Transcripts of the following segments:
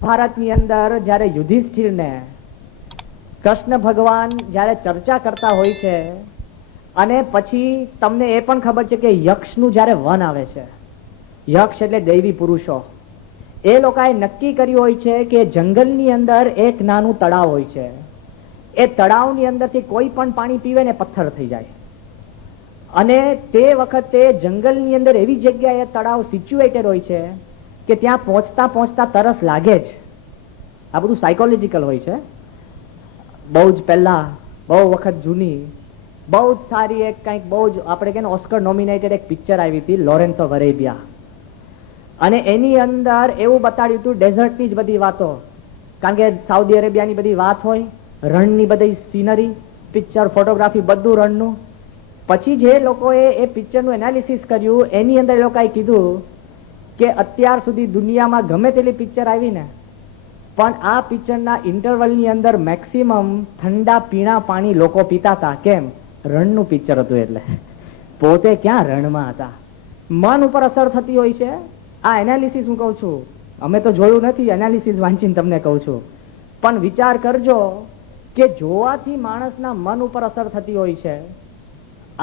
ભારતની અંદર જ્યારે યુધિષ્ઠિરને કૃષ્ણ ભગવાન જ્યારે ચર્ચા કરતા હોય છે, અને પછી તમને એ પણ ખબર છે કે યક્ષનું જ્યારે વન આવે છે, યક્ષ એટલે દૈવી પુરુષો, એ લોકોએ નક્કી કર્યું હોય છે કે જંગલની અંદર એક નાનું તળાવ હોય છે, એ તળાવની અંદરથી કોઈ પણ પાણી પીવે ને પથ્થર થઈ જાય. અને તે વખતે જંગલની અંદર એવી જગ્યાએ તળાવ સિચ્યુએટેડ હોય છે કે ત્યાં પહોંચતા પહોંચતા તરસ લાગે જ. આ બધું સાયકોલોજીકલ હોય છે. બહુ જ પહેલા, બહુ વખત જૂની, બહુ જ સારી એક કંઈક બહુ જ આપણે કે ઓસ્કર નોમિનેટેડ એક પિક્ચર આવી હતી, લોરેન્સ ઓફ અરેબિયા. અને એની અંદર એવું બતાડ્યું હતું ડેઝર્ટની જ બધી વાતો, કારણ કે સાઉદી અરેબિયાની બધી વાત હોય, રણની બધી સીનરી, પિક્ચર, ફોટોગ્રાફી બધું રણનું. પછી જે લોકોએ એ પિક્ચરનું એનાલિસિસ કર્યું એની અંદર એ લોકોએ કીધું કે અત્યાર સુધી દુનિયામાં ગમે તેટલી પિક્ચર આવી ને, પણ આ પિક્ચરના ઇન્ટરવલની અંદર મેક્સિમમ ઠંડા પીણા પાણી લોકો પીતા હતા. કેમ? રણનું પિક્ચર હતું એટલે. પોતે ક્યાં રણમાં હતા. મન ઉપર અસર થતી હોય છે. આ એનાલિસિસ હું કહું છું, અમે તો જોયું નથી, એનાલિસિસ વાંચીને તમને કહું છું. પણ વિચાર કરજો કે જોવાથી માણસના મન ઉપર અસર થતી હોય છે.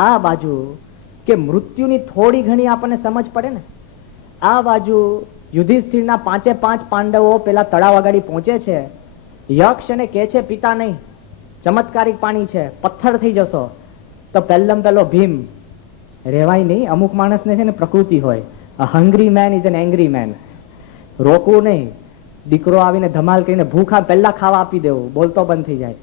આ બાજુ કે મૃત્યુની થોડી ઘણી આપણને સમજ પડે ને, આ બાજુ યુધિષ્ઠિરના 5 પાંડવો પેલા તળાવ આગળ પહોંચે છે. યક્ષ એને કહે છે પિતા નહીં, ચમત્કારિક પાણી છે, પથ્થર થઈ જશો. તો પહેલો ભીમ રેવાય નહીં. અમુક માણસને છે ને પ્રકૃતિ હોય, hungry man is an angry man. રોકવું નહીં. દીકરો આવીને ધમાલ કરીને ભૂખા પહેલા ખાવા આપી દેવું, બોલતો બંધ થઈ જાય,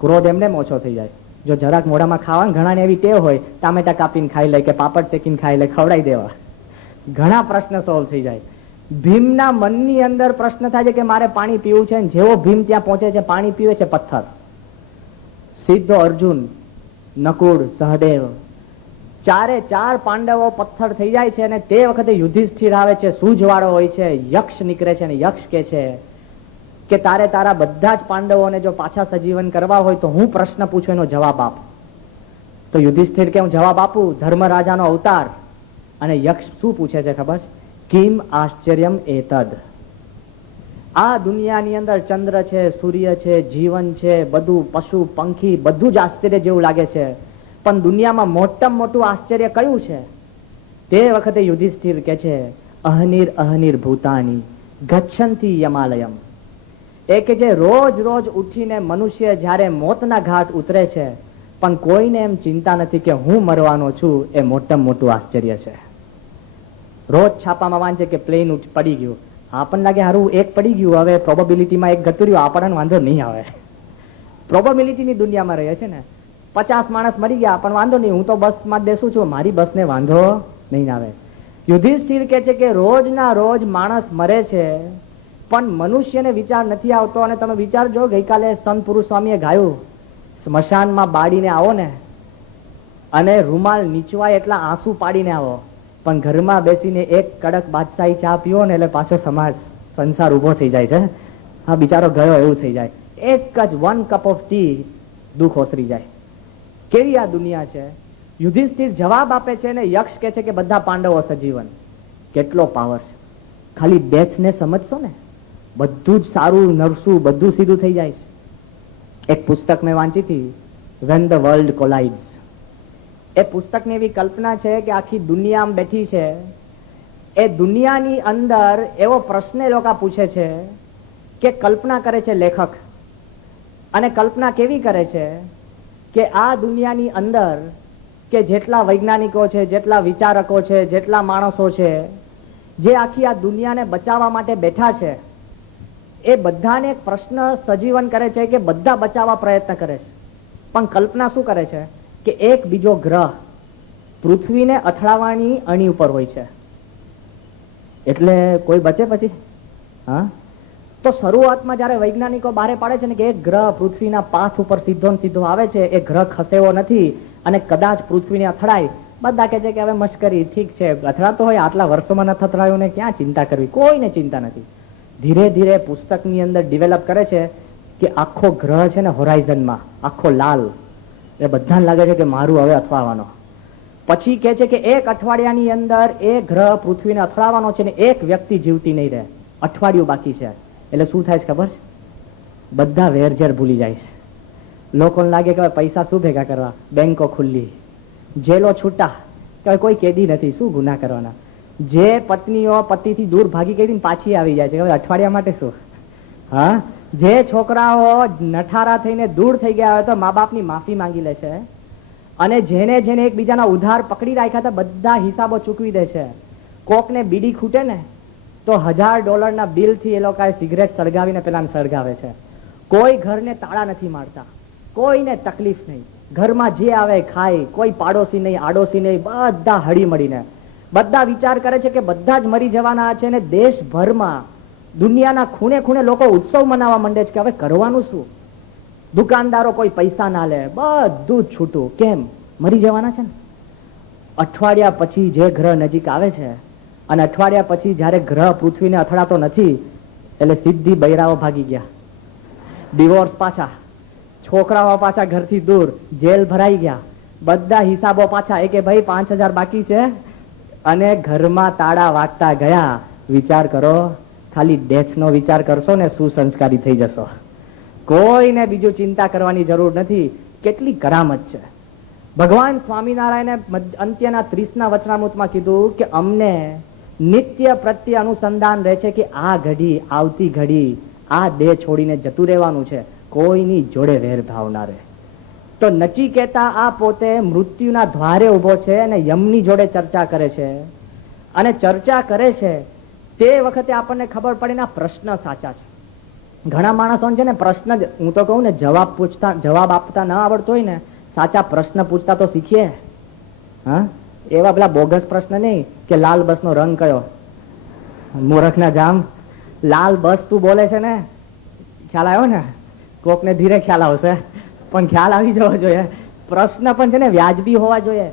ક્રોધ એમને ઓછો થઈ જાય. જો જરાક મોઢામાં ખાવાનું, ઘણાને એવી ટેવ હોય, ટામેટા કાપીને ખાઈ લે કે પાપડ શેકીને ખાઈ લે, ખવડાવી દેવા, ઘણા પ્રશ્ન સોલ્વ થઈ જાય. ભીમના મનની અંદર પ્રશ્ન થાય છે કે મારે પાણી પીવું છે. જેવો ભીમ ત્યાં પહોંચે છે, પાણી પીવે છે, પથ્થર. સીધો અર્જુન, નકુળ, સહદેવ, 4 પાંડવો પથ્થર થઈ જાય છે. અને તે વખતે યુધિષ્ઠિર આવે છે, સૂઝવાળો હોય છે, યક્ષ નીકળે છે અને યક્ષ કે છે કે તારે તારા બધા જ પાંડવોને જો પાછા સજીવન કરવા હોય તો હું પ્રશ્ન પૂછું, એનો જવાબ આપ. તો યુધિષ્ઠિર કે હું જવાબ આપું, ધર્મરાજાનો અવતાર. અને યક્ષ શું પૂછે છે ખબર છે? કિમ આશ્ચર્યમ એતદ. આ દુનિયાની અંદર ચંદ્ર છે, સૂર્ય છે, જીવન છે, બધું પશુ પંખી બધું જ આશ્ચર્ય જેવું લાગે છે, પણ દુનિયામાં મોટામાં મોટું આશ્ચર્ય કયું છે? તે વખતે યુધિષ્ઠિર કે છે અહનિર ભૂતાની ગચ્છન્તિ યમાલયમ. એ કે જે રોજ રોજ ઉઠીને મનુષ્ય જ્યારે મોતના ઘાટ ઉતરે છે, પણ કોઈને એમ ચિંતા નથી કે હું મરવાનો છું. એ મોટામાં મોટું આશ્ચર્ય છે. રોજ છાપામાં વાંચે કે પ્લેન પડી ગયું, આપણને લાગે સારું એક પડી ગયું, હવે પ્રોબેબિલિટીમાં એક ગતું રહ્યું, આપણને વાંધો નહીં આવે. પ્રોબેબિલિટીની દુનિયામાં રહે છે ને. 50 માણસ મરી ગયા પણ વાંધો નહીં, હું તો બસમાં બેસું છું, મારી બસને વાંધો નહીં આવે. યુધિષ્ઠિર કે છે કે રોજના રોજ માણસ મરે છે, પણ મનુષ્યને વિચાર નથી આવતો. અને તમે વિચારજો, ગઈકાલે સંત પુરુષ સ્વામીએ ગાયું, સ્મશાનમાં બાળીને આવો ને અને રૂમાલ નીચવાય એટલા આંસુ પાડીને આવો, પણ ઘરમાં બેસીને એક કડક બાદશાહી ચા પીવો ને એટલે પાછો સમાજ સંસાર ઉભો થઈ જાય છે. હા બિચારો ગયો એવું થઈ જાય. એક જ 1 કપ ઓફ ટી દુઃખ ઓસરી જાય. કેવી આ દુનિયા છે? યુધિષ્ઠિર જવાબ આપે છે ને યક્ષ કે છે કે બધા પાંડવો સજીવન. કેટલો પાવર છે! ખાલી ડેથ ને સમજશો ને, બધું જ સારું નરસું બધું સીધું થઈ જાય છે. એક પુસ્તક મેં વાંચી હતી, વેન ધ વર્લ્ડ કોલાઇડ્સ. એ પુસ્તકની એવી કલ્પના છે કે આખી દુનિયા આમ બેઠી છે, એ દુનિયાની અંદર એવો પ્રશ્ન એ લોકો પૂછે છે કે કલ્પના કરે છે લેખક, અને કલ્પના કેવી કરે છે કે આ દુનિયાની અંદર કે જેટલા વૈજ્ઞાનિકો છે, જેટલા વિચારકો છે, જેટલા માણસો છે, જે આખી આ દુનિયાને બચાવવા માટે બેઠા છે, એ બધાને એક પ્રશ્ન સજીવન કરે છે કે બધા બચાવવા પ્રયત્ન કરે છે. પણ કલ્પના શું કરે છે કે એક બીજો ગ્રહ પૃથ્વીને અથડાવવાની અણી ઉપર હોય છે, એટલે કોઈ બચે પછી? હા, તો શરૂઆતમાં જયારે વૈજ્ઞાનિકો બહાર પાડે છે ને કે એક ગ્રહ પૃથ્વીના પાથ ઉપર સીધો ને સીધો આવે છે, એ ગ્રહ ખસેવો નથી અને કદાચ પૃથ્વીને અથડાય, બધા કહે છે કે હવે મશ્કરી, ઠીક છે, અથડાતો હોય, આટલા વર્ષોમાં નથી અથડાયું ને ક્યાં ચિંતા કરવી, કોઈને ચિંતા નથી. ધીરે ધીરે પુસ્તકની અંદર ડિવેલપ કરે છે કે આખો ગ્રહ છે ને હોરાઇઝનમાં આખો લાલ, એ બધાને લાગે છે કે મારું હવે અથડાવાનો. પછી કે છે કે એક અઠવાડિયાની અંદર એ ગ્રહ પૃથ્વીને અથડાવાનો છે ને એક વ્યક્તિ જીવતી નહીં રહે, અઠવાડિયું બાકી છે. એટલે શું થાય છે ખબર છે? બધા વેરઝેર ભૂલી જાય છે. લોકોને લાગે કે પૈસા શું ભેગા કરવા, બેંકો ખુલ્લી, જેલો છૂટા, કે કોઈ કેદી નથી, શું ગુના કરવાના. જે પત્નીઓ પતિથી દૂર ભાગી ગઈ પાછી આવી જાય છે, હવે અઠવાડિયા માટે શું. હા, જે છોકરાઓ નઠારા થઈને દૂર થઈ ગયા હોય તો મા બાપની માફી માંગી લે છે, અને જેને જેને એકબીજાના ઉધાર પકડી રાખ્યા હતા બધા હિસાબો ચૂકવી દે છે. કોકને બીડી ખૂટે ને તો $1000 બિલ થી એ લોકો સિગરેટ સળગાવીને પેલા સળગાવે છે. કોઈ ઘરને તાળા નથી મારતા, કોઈને તકલીફ નહીં, ઘરમાં જે આવે ખાય, કોઈ પાડોશી નહીં આડોશી નહીં, બધા હળી મળીને. બધા વિચાર કરે છે કે બધા જ મરી જવાના છે, અને દેશભરમાં દુનિયાના ખૂણે ખૂણે લોકો ઉત્સવ મનાવવા માંડે છે કે હવે કરવાનું શું. દુકાનદારો કોઈ પૈસા ના લે, બધું જ છૂટું. કેમ? મરી જવાના છે ને. અઠવાડિયા પછી જે ગ્રહ નજીક આવે છે, અને અઠવાડિયા પછી જયારે ગ્રહ પૃથ્વીને અથડાતો નથી એટલે સીધી બૈરાઓ ભાગી ગયા, ડિવોર્સ પાછા, છોકરાઓ પાછા ઘરથી દૂર, જેલ ભરાઈ ગયા, બધા હિસાબો પાછા. એ કે ભાઈ 5000 બાકી છે, અને ઘરમાં તાળા વાગતા ગયા. વિચાર કરો, ખાલી ડેથ નો વિચાર કરશો ને સુસંસ્કારી થઈ જશો. કોઈને બીજું ચિંતા કરવાની જરૂર નથી. કેટલી કરામત છે. ભગવાન સ્વામિનારાયણે અંત્યના 30ના વચનામૃતમાં કીધું કે અમને નિત્ય પ્રત્યે અનુસંધાન રહે છે કે આ ઘડી આવતી ઘડી આ દેહ છોડીને જતું રહેવાનું છે, કોઈની જોડે વેરભાવ ના રહે. તો નચિકેતા આ પોતે મૃત્યુના દ્વારે ઉભો છે અને યમની જોડે ચર્ચા કરે છે, અને ચર્ચા કરે છે તે વખતે આપણને ખબર પડે ને પ્રશ્ન સાચા છે. ઘણા માણસો છે ને પ્રશ્ન, હું તો કહું ને, જવાબ આપતા ના આવડતો હોય ને, સાચા પ્રશ્ન પૂછતા તો શીખીએ. હા, એવા પેલા બોગસ પ્રશ્ન નહીં કે લાલ બસ નો રંગ કયો, મૂર્ખ ના જામ, લાલ બસ તું બોલે છે ને, ખ્યાલ આવ્યો ને? કોક ને ધીરે ખ્યાલ આવશે, પણ ખ્યાલ આવી જવો જોઈએ. પ્રશ્ન પણ છે ને વ્યાજબી હોવા જોઈએ.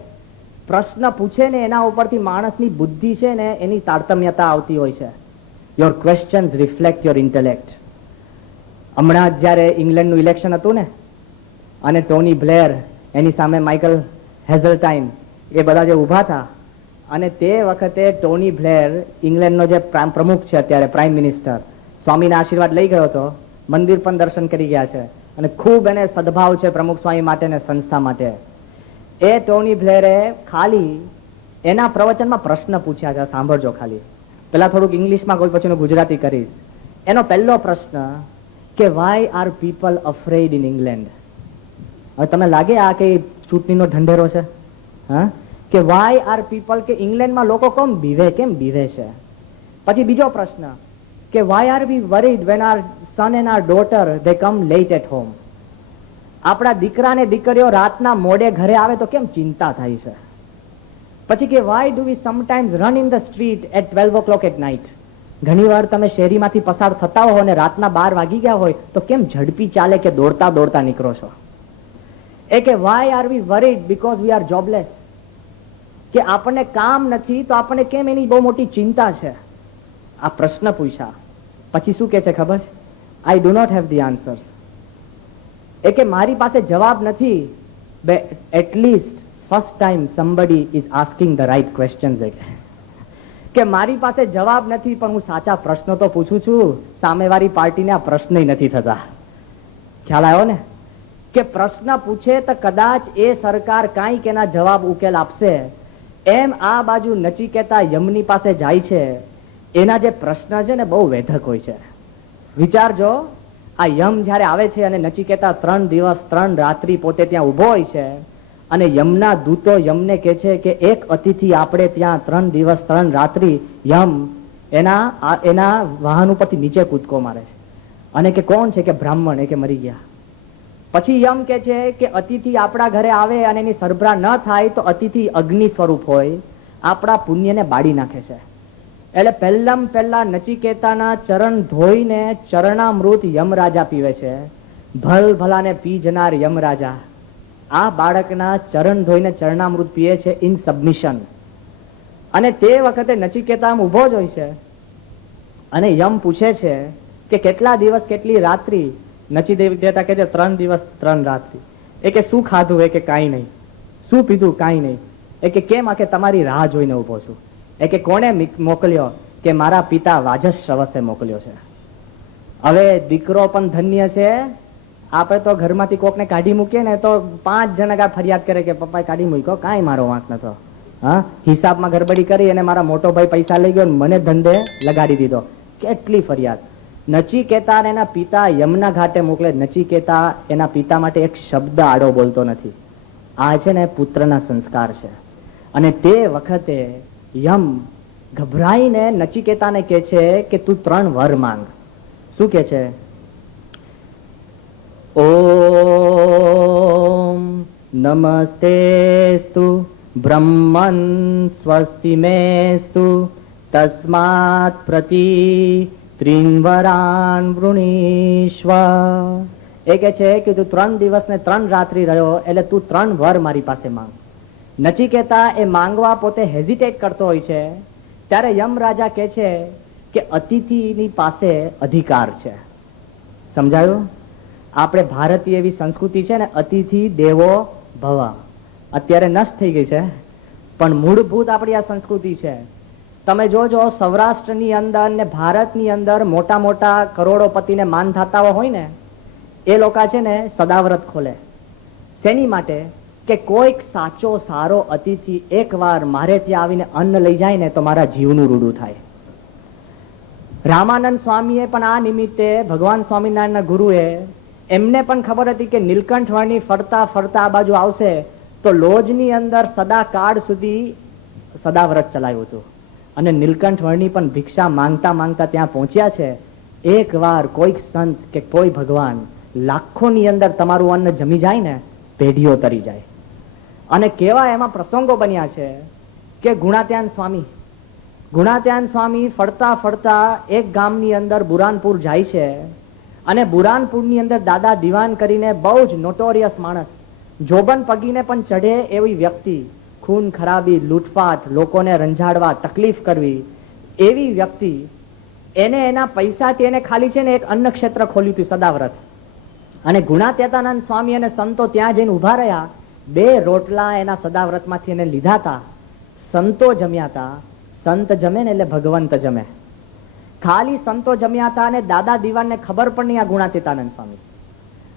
પ્રશ્ન પૂછે ને એના ઉપરથી માણસની બુદ્ધિ છે ને એની તારતમ્યતા આવતી હોય છે. Your questions reflect your intellect. હમણાં જયારે ઇંગ્લેન્ડનું ઇલેક્શન હતું ને, અને ટોની બ્લેર એની સામે માઇકલ હેઝલટાઇન, એ બધા જે ઉભા હતા, અને તે વખતે ટોની બ્લેર ઇંગ્લેન્ડનો જે પ્રમુખ છે અત્યારે, પ્રાઇમ મિનિસ્ટર, સ્વામીના આશીર્વાદ લઈ ગયો હતો, મંદિર પણ દર્શન કરી ગયા છે, અને ખૂબ એને સદભાવ છે પ્રમુખ સ્વામી માટે ને સંસ્થા માટે. એ ટોની બ્લેરે ખાલી એના પ્રવચનમાં પ્રશ્ન પૂછ્યા છે, સાંભળજો ખાલી. પેલા થોડુંક ઇંગ્લિશમાં કોઈ પછી ગુજરાતી કરીશ. એનો પહેલો પ્રશ્ન કે why are people afraid in England. હવે તમે લાગે આ કે ચૂંટણીનો ઢંઢેરો છે? હા, કે વાય આર પીપલ, કે ઇંગ્લેન્ડમાં લોકો કેમ બીવે છે. પછી બીજો પ્રશ્ન કે why are we worried when our son and our daughter they come late at home. આપણા દીકરા ને દીકરીઓ રાતના મોડે ઘરે આવે તો કેમ ચિંતા થાય છે. પછી કે why do we sometimes run in the street at 12 o'clock at night. ઘણી વાર તમે શેરીમાંથી પસાર થતા હો અને રાતના 12 વાગી ગયા હોય તો કેમ ઝડપી ચાલે કે દોડતા દોડતા નીકળો છો. એ કે why are we worried because we are jobless. કે આપણને કામ નથી તો આપણને કેમ એની બહુ મોટી ચિંતા છે. આ પ્રશ્ન પૂછ્યા. પછી શું કે છે ખબર છે? I do not have the answers. એ કે મારી પાસે જવાબ નથી, at least first time somebody is asking the right questions. કે મારી પાસે જવાબ નથી પણ હું સાચા પ્રશ્નો તો પૂછું છું, સામેવાળી પાર્ટીને આ પ્રશ્ન નથી થતા. ખ્યાલ આવ્યો ને? કે પ્રશ્ન પૂછે તો કદાચ એ સરકાર કાંઈક એના જવાબ ઉકેલ આપશે. એમ આ બાજુ નચિકેતા યમની પાસે જાય છે, એના જે પ્રશ્ન છે ને બહુ વેધક હોય છે. વિચારજો, આ યમ જયારે આવે છે અને નચિકેતા 3 દિવસ 3 રાત્રિ પોતે ત્યાં ઉભો હોય છે, અને યમના દૂતો યમને કહે છે કે એક અતિથિ આપણે ત્યાં 3 દિવસ 3 રાત્રિ, યમ એના વાહન ઉપરથી નીચે કૂદકો મારે છે. અને કે કોણ છે? કે બ્રાહ્મણ. એ કે મરી ગયા. પછી યમ કે છે કે અતિથિ આપણા ઘરે આવે અને એની સરભરા ન થાય તો અતિથિ અગ્નિ સ્વરૂપ હોય, આપણા પુણ્યને બાળી નાખે છે. એટલે પહેલા નચિકેતાના ચરણ ધોઈને ચરણામૃત યમરાજા પીવે છે. ભલ ભલાને પી જનાર યમરાજા આ બાળકના ચરણ ધોઈને ચરણામૃત પીએ છે ઇન સબમિશન. અને તે વખતે નચિકેતા ઉભો જ હોય છે, અને યમ પૂછે છે કે કેટલા દિવસ કેટલી રાત્રિ? નચિકેતા કહે છે 3 દિવસ 3 રાત્રિ. એ કે શું ખાધું? એ કે કાંઈ નહીં. શું પીધું? કાંઈ નહીં. એ કે કેમ? આ કે તમારી રાહ જોઈને ઉભો છું. એ કે કોણે મોકલ્યો? કે મારા પિતા વાજસ શ્રવસે મોકલ્યો છે. હવે દીકરો પણ ધન્ય છે. આપણે તો ઘરમાંથી કોકને કાઢી મૂકીએ ને તો 5 જણા ફરિયાદ કરે કે પપ્પાએ કાઢી મૂક્યો, કાંઈ મારો વાંક નતો. હા, હિસાબમાં ગડબડી કરી અને મારા મોટો ભાઈ પૈસા લઈ ગયો ને મને ધંધે લગાડી દીધો. કેટલી ફરિયાદ. નચિકેતા એના પિતા યમના ઘાટે મોકલે. નચિકેતા એના પિતા માટે એક શબ્દ આડો બોલતો નથી. આ છે ને પુત્રના સંસ્કાર છે. અને તે વખતે યમ ગભરાઈને નચિકેતાને કહે છે કે તું 3 વર માંગ. શું કે છે? ઓમ નમસ્તેસ્તુ બ્રહ્મન સ્વસ્તિ મેસ્તુ તસ્માત પ્રતિ ત્રિવરાન વૃણીશ્વ. એ કે છે કે તું 3 દિવસ ને 3 રાત્રિ રહ્યો એટલે તું 3 વર મારી પાસે માંગ. નચિકેતા એ માંગવા પોતે હેઝિટેટ કરતો હોય છે ત્યારે યમ રાજા કહે છે કે અતિથિની પાસે અધિકાર છે. સમજાયું? આપણે ભારતીય એવી સંસ્કૃતિ છે ને, અતિથિ દેવો ભવ. અત્યારે નષ્ટ થઈ ગઈ છે પણ મૂળભૂત આપણી આ સંસ્કૃતિ છે. તમે જોજો સૌરાષ્ટ્રની અંદર ને ભારતની અંદર મોટા મોટા કરોડોપતિને માન થતા હોય ને, એ લોકો છે ને સદાવ્રત ખોલે. શેની માટે? કે કોઈક સાચો સારો અતિથિ એકવાર મારે ત્યાં આવીને અન્ન લઈ જાય ને તો મારા જીવનું રૂડું થાય. રામાનંદ સ્વામીએ પણ આ નિમિત્તે ભગવાન સ્વામિનારાયણના ગુરુએ એમને પણ ખબર હતી કે નીલકંઠ વર્ણી ફરતા ફરતા આ બાજુ આવશે તો લોજની અંદર સદા કાળ સુધી સદાવ્રત ચલાવ્યું હતું. અને નીલકંઠ વર્ણી પણ ભિક્ષા માંગતા માંગતા ત્યાં પહોંચ્યા છે. એક વાર કોઈક સંત કે કોઈ ભગવાન લાખોની અંદર તમારું અન્ન જમી જાય ને, પેઢીઓ તરી જાય. અને કેવા એમાં પ્રસંગો બન્યા છે કે ગુણાત્યાન સ્વામી ફરતા ફરતા એક ગામની અંદર બુરાનપુર જાય છે. અને બુરાનપુરની અંદર દાદા દિવાન કરીને બહુ જ નોટોરિયસ માણસ, જોબન પગીને પણ ચઢે એવી વ્યક્તિ, ખૂન ખરાબી, લૂંટફાટ, લોકોને રંજાડવા, તકલીફ કરવી એવી વ્યક્તિ, એને એના પૈસાથી એને ખાલી છે ને એક અન્ન ક્ષેત્ર ખોલ્યું હતું, સદાવ્રત. અને ગુણાત્યતાનંદ સ્વામી અને સંતો ત્યાં જઈને ઉભા રહ્યા. 2 રોટલા એના સદાવ્રતમાંથી એને લીધા હતા. સંતો જમ્યા હતા. સંત જમે ને એટલે ભગવંત જમે. ખાલી સંતો જમ્યા હતા અને દાદા દિવાનને ખબર પણ નહીં આ ગુણાતીતાનંદ સ્વામી.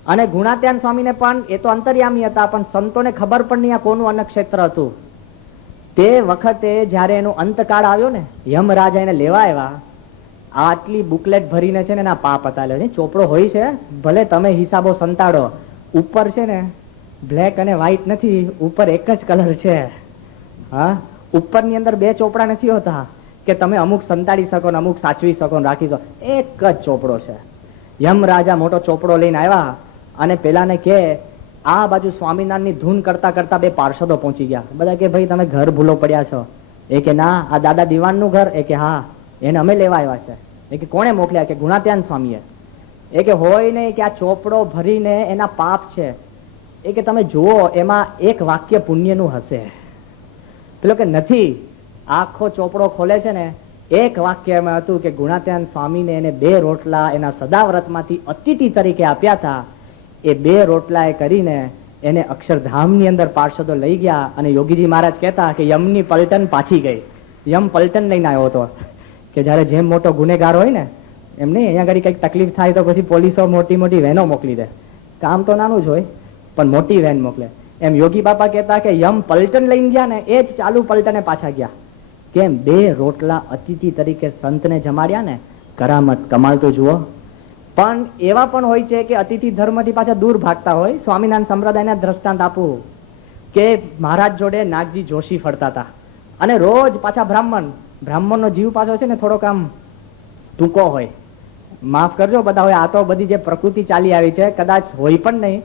અને ગુણાત્યાન સ્વામીને પણ એ તો અંતર્યામી હતા પણ સંતોને ખબર પણ નહીં આ કોનું અન્નક્ષેત્ર હતું. તે વખતે જયારે એનો અંતકાળ આવ્યો ને, યમ રાજા એને લેવા આવ્યા. આટલી બુકલેટ ભરીને છે ને એના પાપ હતા. ચોપડો હોય છે, ભલે તમે હિસાબો સંતાડો, ઉપર છે ને બ્લેક અને વ્હાઈટ નથી, ઉપર એક જ કલર છે. હા, ઉપરની અંદર 2 ચોપડા નથી હોતા કે તમે અમુક સંતાડી શકો ને અમુક સાચવી શકો ને રાખી શકો. એક જ ચોપડો છે. યમ રાજા મોટો ચોપડો લઈને આવ્યા અને પેલાને કે આ બાજુ સ્વામિનારાયણની ધૂન કરતા કરતા 2 પાર્ષદો પહોંચી ગયા. બધા કે ભાઈ તમે ઘર ભૂલો પડ્યા છો. એ કે ના, આ દાદા દિવાનનું ઘર. એ કે હા, એને અમે લેવા આવ્યા છે. એ કે કોણે મોકલ્યા? કે ગુણાત્યાન સ્વામીએ. એ કે હોય નહીં, કે આ ચોપડો ભરીને એના પાપ છે. એ કે તમે જુઓ એમાં એક વાક્ય પુણ્યનું હશે. પેલો કે નથી. આખો ચોપડો ખોલે છે ને, એક વાક્ય એમાં હતું કે ગુણાત્યાન સ્વામીને એને 2 રોટલા એના સદાવ્રતમાંથી અતિથિ તરીકે આપ્યા હતા. એ 2 રોટલા એ કરીને એને અક્ષરધામની અંદર પાર્ષદો લઈ ગયા. અને યોગીજી મહારાજ કહેતા કે યમની પલટન પાછી ગઈ. યમ પલટન લઈને આવ્યો હતો કે જયારે જેમ મોટો ગુનેગાર હોય ને એમને અહીંયા આગળ કઈક તકલીફ થાય તો પછી પોલીસો મોટી મોટી વેનો મોકલી દે. કામ તો નાનું જ હોય પણ મોટી વેન મોકલે. એમ યોગી બાપા કહેતા કે યમ પલટન લઈને ગયા ને એ જ ચાલુ પલટને પાછા ગયા. કેમ? 2 રોટલા અતિથિ તરીકે સંતને જમાડ્યા ને. કરામત, કમાલ તો જુઓ. પણ એવા પણ હોય છે કે અતિથિ ધર્મથી પાછા દૂર ભાગતા હોય. સ્વામિનારાયણ સંપ્રદાયના દ્રષ્ટાંત આપું કે મહારાજ જોડે નાગજી જોશી ફરતા હતા અને રોજ પાછા બ્રાહ્મણનો જીવ પાછો છે ને થોડોક આમ ટૂંકો હોય. માફ કરજો બધા હોય, આ તો બધી જે પ્રકૃતિ ચાલી આવી છે, કદાચ હોય પણ નહીં,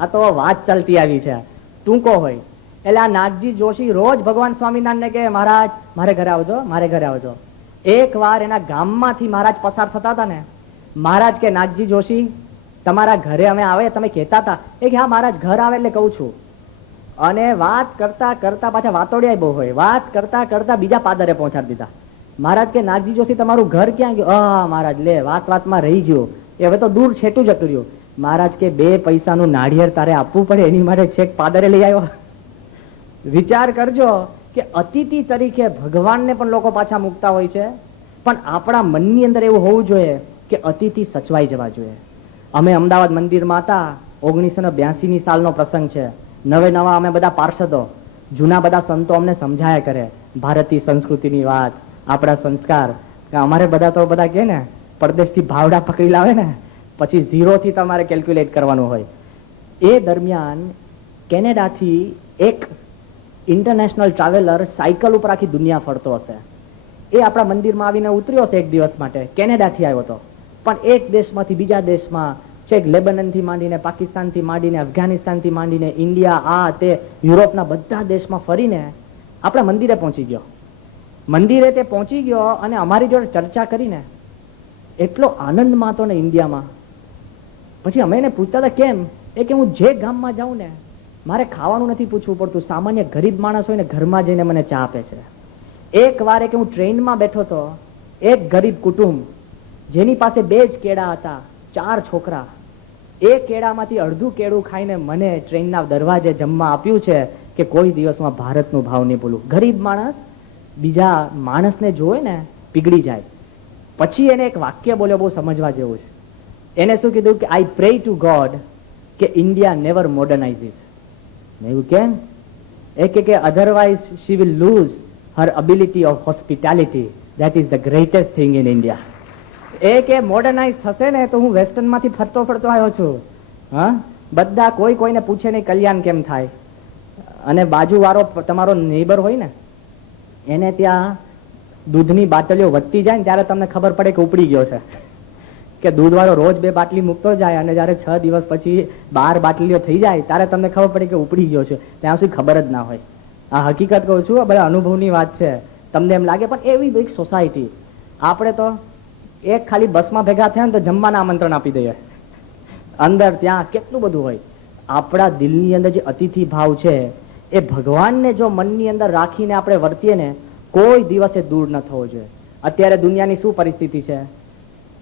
આ તો વાત ચાલતી આવી છે, ટૂંકો હોય. એટલે આ નાગજી જોશી રોજ ભગવાન સ્વામિનારાયણને કે મહારાજ મારે ઘરે આવજો, મારે ઘરે આવજો. એક વાર એના ગામમાંથી મહારાજ પસાર થતા હતા ને, મહારાજ કે નાગજી જોશી તમારા ઘરે અમે આવે તમે કહેતા હતા. એ કે હા મહારાજ ઘર આવે એટલે કહું છું. અને વાત કરતા કરતા પાછા વાતોડિયા બહુ હોય, વાત કરતા કરતા બીજા પાદરે પહોંચાડી દીધા. મહારાજ કે નાગજી જોશી તમારું ઘર ક્યાં ગયું? હા મહારાજ લે વાતમાં રહી ગયું, એ હવે તો દૂર છેટું જતું રહ્યું. મહારાજ કે 2 પૈસાનું નાળિયેર તારે આપવું પડે એની માટે છેક પાદરે લઈ આવ્યો. વિચાર કરજો કે અતિથિ તરીકે ભગવાનને પણ લોકો પાછા મૂકતા હોય છે. પણ આપણા મનની અંદર એવું હોવું જોઈએ કે અતિથિ સચવાઈ જવા જોઈએ. અમે અમદાવાદ મંદિરમાં હતા, 1982 સાલનો પ્રસંગ છે. નવે નવા અમે બધા પાર્ષદો, જૂના બધા સંતો અમને સમજાયા કરે ભારતીય સંસ્કૃતિની વાત, આપણા સંસ્કાર. અમારે બધા તો બધા કે ને પરદેશથી ભાવડા પકડી લાવે ને પછી 0 થી તમારે કેલ્ક્યુલેટ કરવાનું હોય. એ દરમિયાન કેનેડાથી એક ઇન્ટરનેશનલ ટ્રાવેલર સાયકલ ઉપર આખી દુનિયા ફરતો હશે. એ આપણા મંદિરમાં આવીને ઉતર્યો હશે એક દિવસ માટે. કેનેડાથી આવ્યો હતો, પણ એક દેશમાંથી બીજા દેશમાં, છેક લેબનનથી માંડીને, પાકિસ્તાનથી માંડીને, અફઘાનિસ્તાનથી માંડીને, ઇન્ડિયા, આ તે યુરોપના બધા દેશમાં ફરીને આપણા મંદિરે પહોંચી ગયો. મંદિરે તે પહોંચી ગયો અને અમારી જોડે ચર્ચા કરીને એટલો આનંદ માતો ને ઇન્ડિયામાં. પછી અમે એને પૂછતા હતા કેમ? એ કે હું જે ગામમાં જાઉં ને મારે ખાવાનું નથી પૂછવું પડતું, સામાન્ય ગરીબ માણસ હોય ને ઘરમાં જઈને મને ચા આપે છે. એક વાર કે હું ટ્રેનમાં બેઠો હતો, એક ગરીબ કુટુંબ જેની પાસે 2 જ કેળા હતા, 4 છોકરા, એ કેળામાંથી અડધું કેળું ખાઈને મને ટ્રેનના દરવાજે જમવા આપ્યું છે કે કોઈ દિવસમાં ભારતનો ભાવ નહીં બોલું. ગરીબ માણસ બીજા માણસને જોવે ને પીગળી જાય. પછી એને એક વાક્ય બોલ્યો, બહુ સમજવા જેવું છે. એને શું કીધું કે આઈ પ્રે ટુ ગોડ કે ઇન્ડિયા નેવર મોડર્નાઇઝિસ. મેં એવું કેમ? એ કે otherwise she will lose her ability of hospitality, that is the greatest thing in India. એ કે મોડર્નાઇઝ થશે ને તો હું વેસ્ટર્ન માંથી ફરતો ફરતો આવ્યો છું. હા, બધા કોઈ કોઈને પૂછે નહીં કલ્યાણ કેમ થાય. અને બાજુવાળો તમારો નેબર હોય ને એને ત્યાં દૂધની બાટલીઓ વધતી જાય ને ત્યારે તમને ખબર પડે કે ઉપડી ગયો છે. કે દૂધવાળો રોજ 2 બાટલી મૂકતો જાય અને જયારે 6 દિવસ પછી 12 બાટલીઓ થઈ જાય ત્યારે તમને ખબર પડે કે ઉપડી ગયો છે. ત્યાં સુધી ખબર જ ના હોય. આ હકીકત કહું છું, બધા અનુભવની વાત છે. તમને એમ લાગે પણ એવી એક સોસાયટી. આપણે તો એક ખાલી બસમાં ભેગા થયા ને તો જમવાના આમંત્રણ આપી દઈએ. અંદર ત્યાં કેટલું બધું હોય. આપણા દિલની અંદર જે અતિથિ ભાવ છે એ ભગવાનને જો મનની અંદર રાખીને આપણે વર્તીએ ને કોઈ દિવસે દૂર ન થવો જોઈએ. અત્યારે દુનિયાની શું પરિસ્થિતિ છે?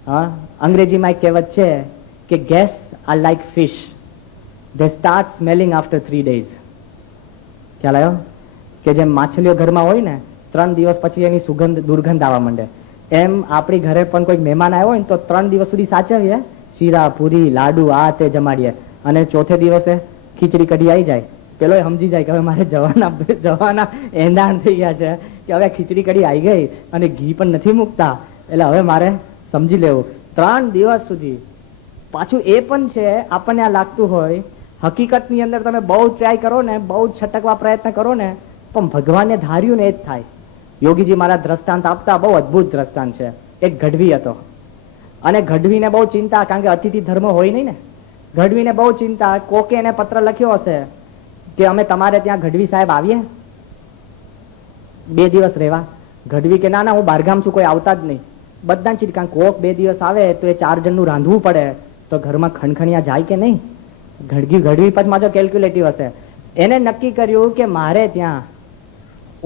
હા, અંગ્રેજીમાં એક કહેવત છે કે guests are like fish, they start smelling after 3 days. ખ્યાલ આવ્યો? કે જેમ માછલીઓ ઘરમાં હોય ને 3 દિવસ પછી એની સુગંધ દુર્ગંધ આવવા માંડે, એમ આપણી ઘરે પણ કોઈ મહેમાન આવ્યો હોય ને તો 3 દિવસ સુધી સાચવીએ, શીરા પૂરી લાડુ આ તે જમાડીએ, અને ચોથે દિવસે ખીચડી કઢી આવી જાય. પેલો સમજી જાય કે હવે મારે જવાના એંધાણ થઈ ગયા છે કે હવે ખીચડી કઢી આવી ગઈ અને ઘી પણ નથી મૂકતા, એટલે હવે મારે સમજી લેવું. 3 દિવસ સુધી. પાછું એ પણ છે, આપણને આ લાગતું હોય હકીકતની અંદર તમે બહુ ટ્રાય કરો ને, બહુ છટકવા પ્રયત્ન કરો ને, પણ ભગવાનને ધાર્યું ને એ જ થાય. યોગીજી મારા દ્રષ્ટાંત આપતા બહુ અદભુત દ્રષ્ટાંત છે. એક ગઢવી હતો અને ગઢવીને બહુ ચિંતા, કારણ કે અતિથિ ધર્મ હોય નહીં ને, ગઢવીને બહુ ચિંતા. કોકે એને પત્ર લખ્યો હશે કે અમે તમારે ત્યાં ગઢવી સાહેબ આવીએ 2 દિવસ રહેવા. ગઢવી કે ના ના, હું બહારગામ છું, કોઈ આવતા જ નહીં. બધાને ચીજ, કારણ કોક 2 દિવસ આવે તો એ 4 જણનું રાંધવું પડે તો ઘરમાં ખણખણિયા જાય કે નહીં. ગઢવી પછમાં જો કેલ્ક્યુલેટિવ હશે. એને નક્કી કર્યું કે મારે ત્યાં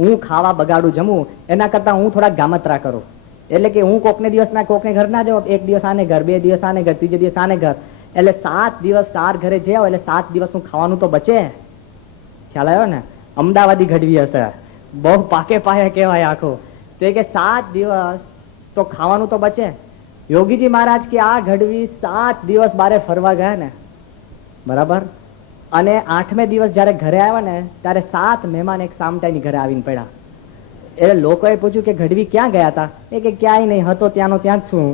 હું ખાવા બગાડું જમું એના કરતા હું થોડા ગામત્રા કરું. એટલે કે હું કોકને દિવસ ના કોકને ઘર ના જાઉં, 1 દિવસ આને ઘર, 2 દિવસ આને ઘર, 3 દિવસ આને ઘર, એટલે 7 દિવસ 4 ઘરે જાવ એટલે 7 દિવસનું ખાવાનું તો બચે. ખ્યાલ આવ્યો ને? અમદાવાદી ગઢવી હશે, બહુ પાકે પાયા કહેવાય આખું. તો કે 7 દિવસ તો ખાવાનું તો બચે. યોગીજી મહારાજ કે આ ગઢવી 7 દિવસ બારે ફરવા ગયા ને, બરાબર, અને 8મે દિવસ જયારે ઘરે આવ્યા ને ત્યારે 7 મહેમાન એક સામટાઈની ઘરે આવીને પડ્યા. એટલે લોકોએ પૂછ્યું કે ગઢવી ક્યાં ગયા હતા? એ કે ક્યાંય નહીં, હતો ત્યાંનો ત્યાં જ છું.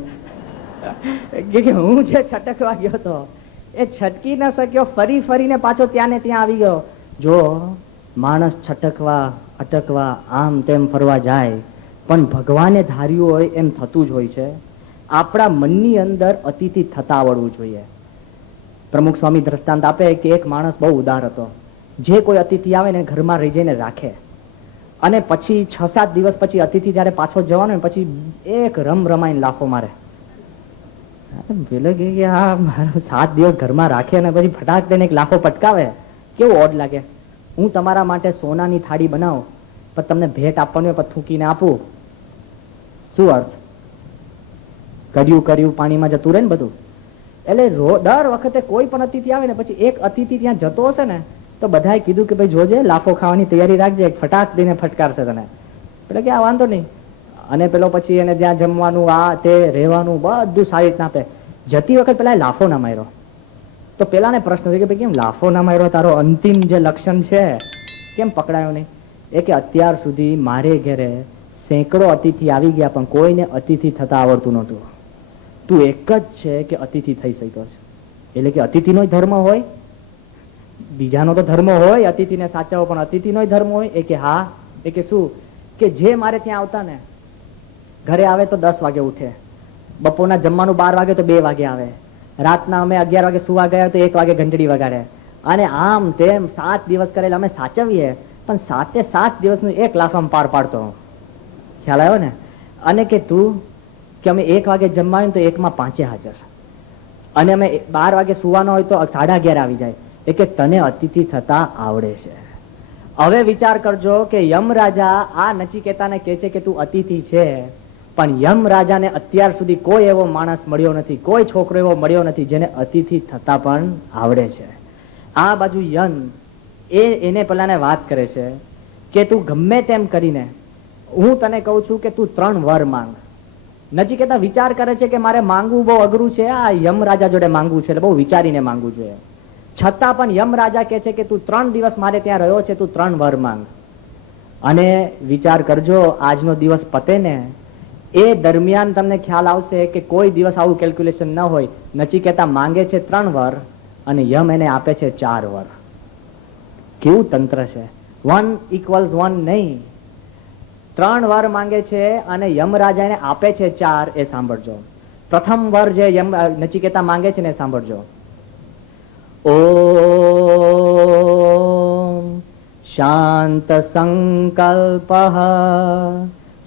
કે હું જે છટકવા ગયો હતો એ છટકી ન શક્યો, ફરી ફરીને પાછો ત્યાં ને ત્યાં આવી ગયો. જો માણસ છટકવા અટકવા આમ તેમ ફરવા જાય, પણ ભગવાને ધાર્યું હોય એમ થતું જ હોય છે. આપણા મનની અંદર અતિથિ થતા આવડવું જોઈએ. પ્રમુખ સ્વામી દ્રષ્ટાંત આપે કે એક માણસ બહુ ઉદાર હતો, જે કોઈ અતિથિ આવે ને ઘરમાં રહી જઈને રાખે, અને પછી 6-7 દિવસ પછી અતિથિ જયારે પાછો જવાનો ને પછી એક રમાઈને લાફો મારે. પેલો કે આ મારો 7 દિવસ ઘરમાં રાખે અને પછી ફટાક દઈને એક લાફો પટકાવે, કેવું ઓડ લાગે. હું તમારા માટે સોનાની થાળી બનાવું પણ તમને ભેટ આપવાની હોય પણ થૂકીને આપું, શું અર્થ? કર્યું પાણીમાં જતું રહે ને બધું. એટલે દર વખતે કોઈ પણ અતિથિ આવે ને પછી એક અતિથિ ત્યાં જતો હશે ને તો બધાએ કીધું કે ભાઈ જોજે લાફો ખાવાની તૈયારી રાખજે, ફટાક દઈને ફટકારશે તને. એટલે કે આ વાંધો નહીં, અને પેલો પછી એને જ્યાં જમવાનું આ તે રહેવાનું બધું સારી રીતના આપે. જતી વખત પેલા લાફો ના માર્યો. તો પેલાને પ્રશ્ન છે કે ભાઈ કેમ લાફો ના માર્યો, તારો અંતિમ જે લક્ષણ છે કેમ પકડાયો નહીં? એ કે અત્યાર સુધી મારે ઘરે સેંકડો અતિથિ આવી ગયા પણ કોઈને અતિથિ થતા આવડતું નહોતું. તું એક જ છે કે અતિથિ થઈ શક્યો છે. એટલે કે અતિથિનો ધર્મ હોય, બીજાનો તો ધર્મ હોય અતિથિને સાચવો, પણ અતિથિનો ધર્મ હોય. એ કે હા. એ કે શું? કે જે મારે ત્યાં આવતા ને ઘરે આવે તો 10 વાગે ઉઠે, બપોરના જમવાનું 12 વાગે તો 2 વાગે આવે, રાતના અમે 11 વાગે સુવા ગયા તો 1 વાગે ઘંટડી વગાડે, અને આમ તેમ 7 દિવસ કરેલા અમે સાચવીએ, પણ 7 દિવસનું એક લાફામાં પાર પાડતો. ખ્યાલ આવ્યો ને? અને કે તું કે અમે 1 વાગે જમવાનું તો 1 માં 5 હાજર, અને અમે 12 વાગે સુવાનો હોય તો 11:30 આવી જાય. એ કે તને અતિથિ થતા આવડે છે. હવે વિચાર કરજો કે યમ રાજા આ નચિકેતાને કહે છે કે તું અતિથિ છે, પણ યમ રાજાને અત્યાર સુધી કોઈ એવો માણસ મળ્યો નથી, કોઈ છોકરો એવો મળ્યો નથી જેને અતિથિ થતા પણ આવડે છે. આ બાજુ યન એને પેલાને વાત કરે છે કે તું ગમે તેમ કરીને હું તને કહું છું કે તું 3 વર માંગ. નચિકેતા વિચાર કરે છે કે મારે માંગવું બહુ અઘરું છે, આ યમ રાજા જોડે માંગવું છે એટલે બહુ વિચારીને માંગવું જોઈએ. છતાં પણ યમ રાજા કહે છે કે તું 3 દિવસ મારે ત્યાં રહ્યો છે, તું 3 વર માંગ. અને વિચાર કરજો આજનો દિવસ પતે ને એ દરમિયાન તમને ખ્યાલ આવશે કે કોઈ દિવસ આવું કેલ્ક્યુલેશન ન હોય. નચિકેતા માંગે છે 3 વર અને યમ એને આપે છે 4 વર. કેવું તંત્ર છે! 1 = 1 નહીં, 3 વર માંગે છે અને યમ રાજા એને આપે છે 4. એ સાંભળજો. પ્રથમ વર જે નચિકેતા માંગે છે ને સાંભળજો. ઓમ શાંત સંકલ્પઃ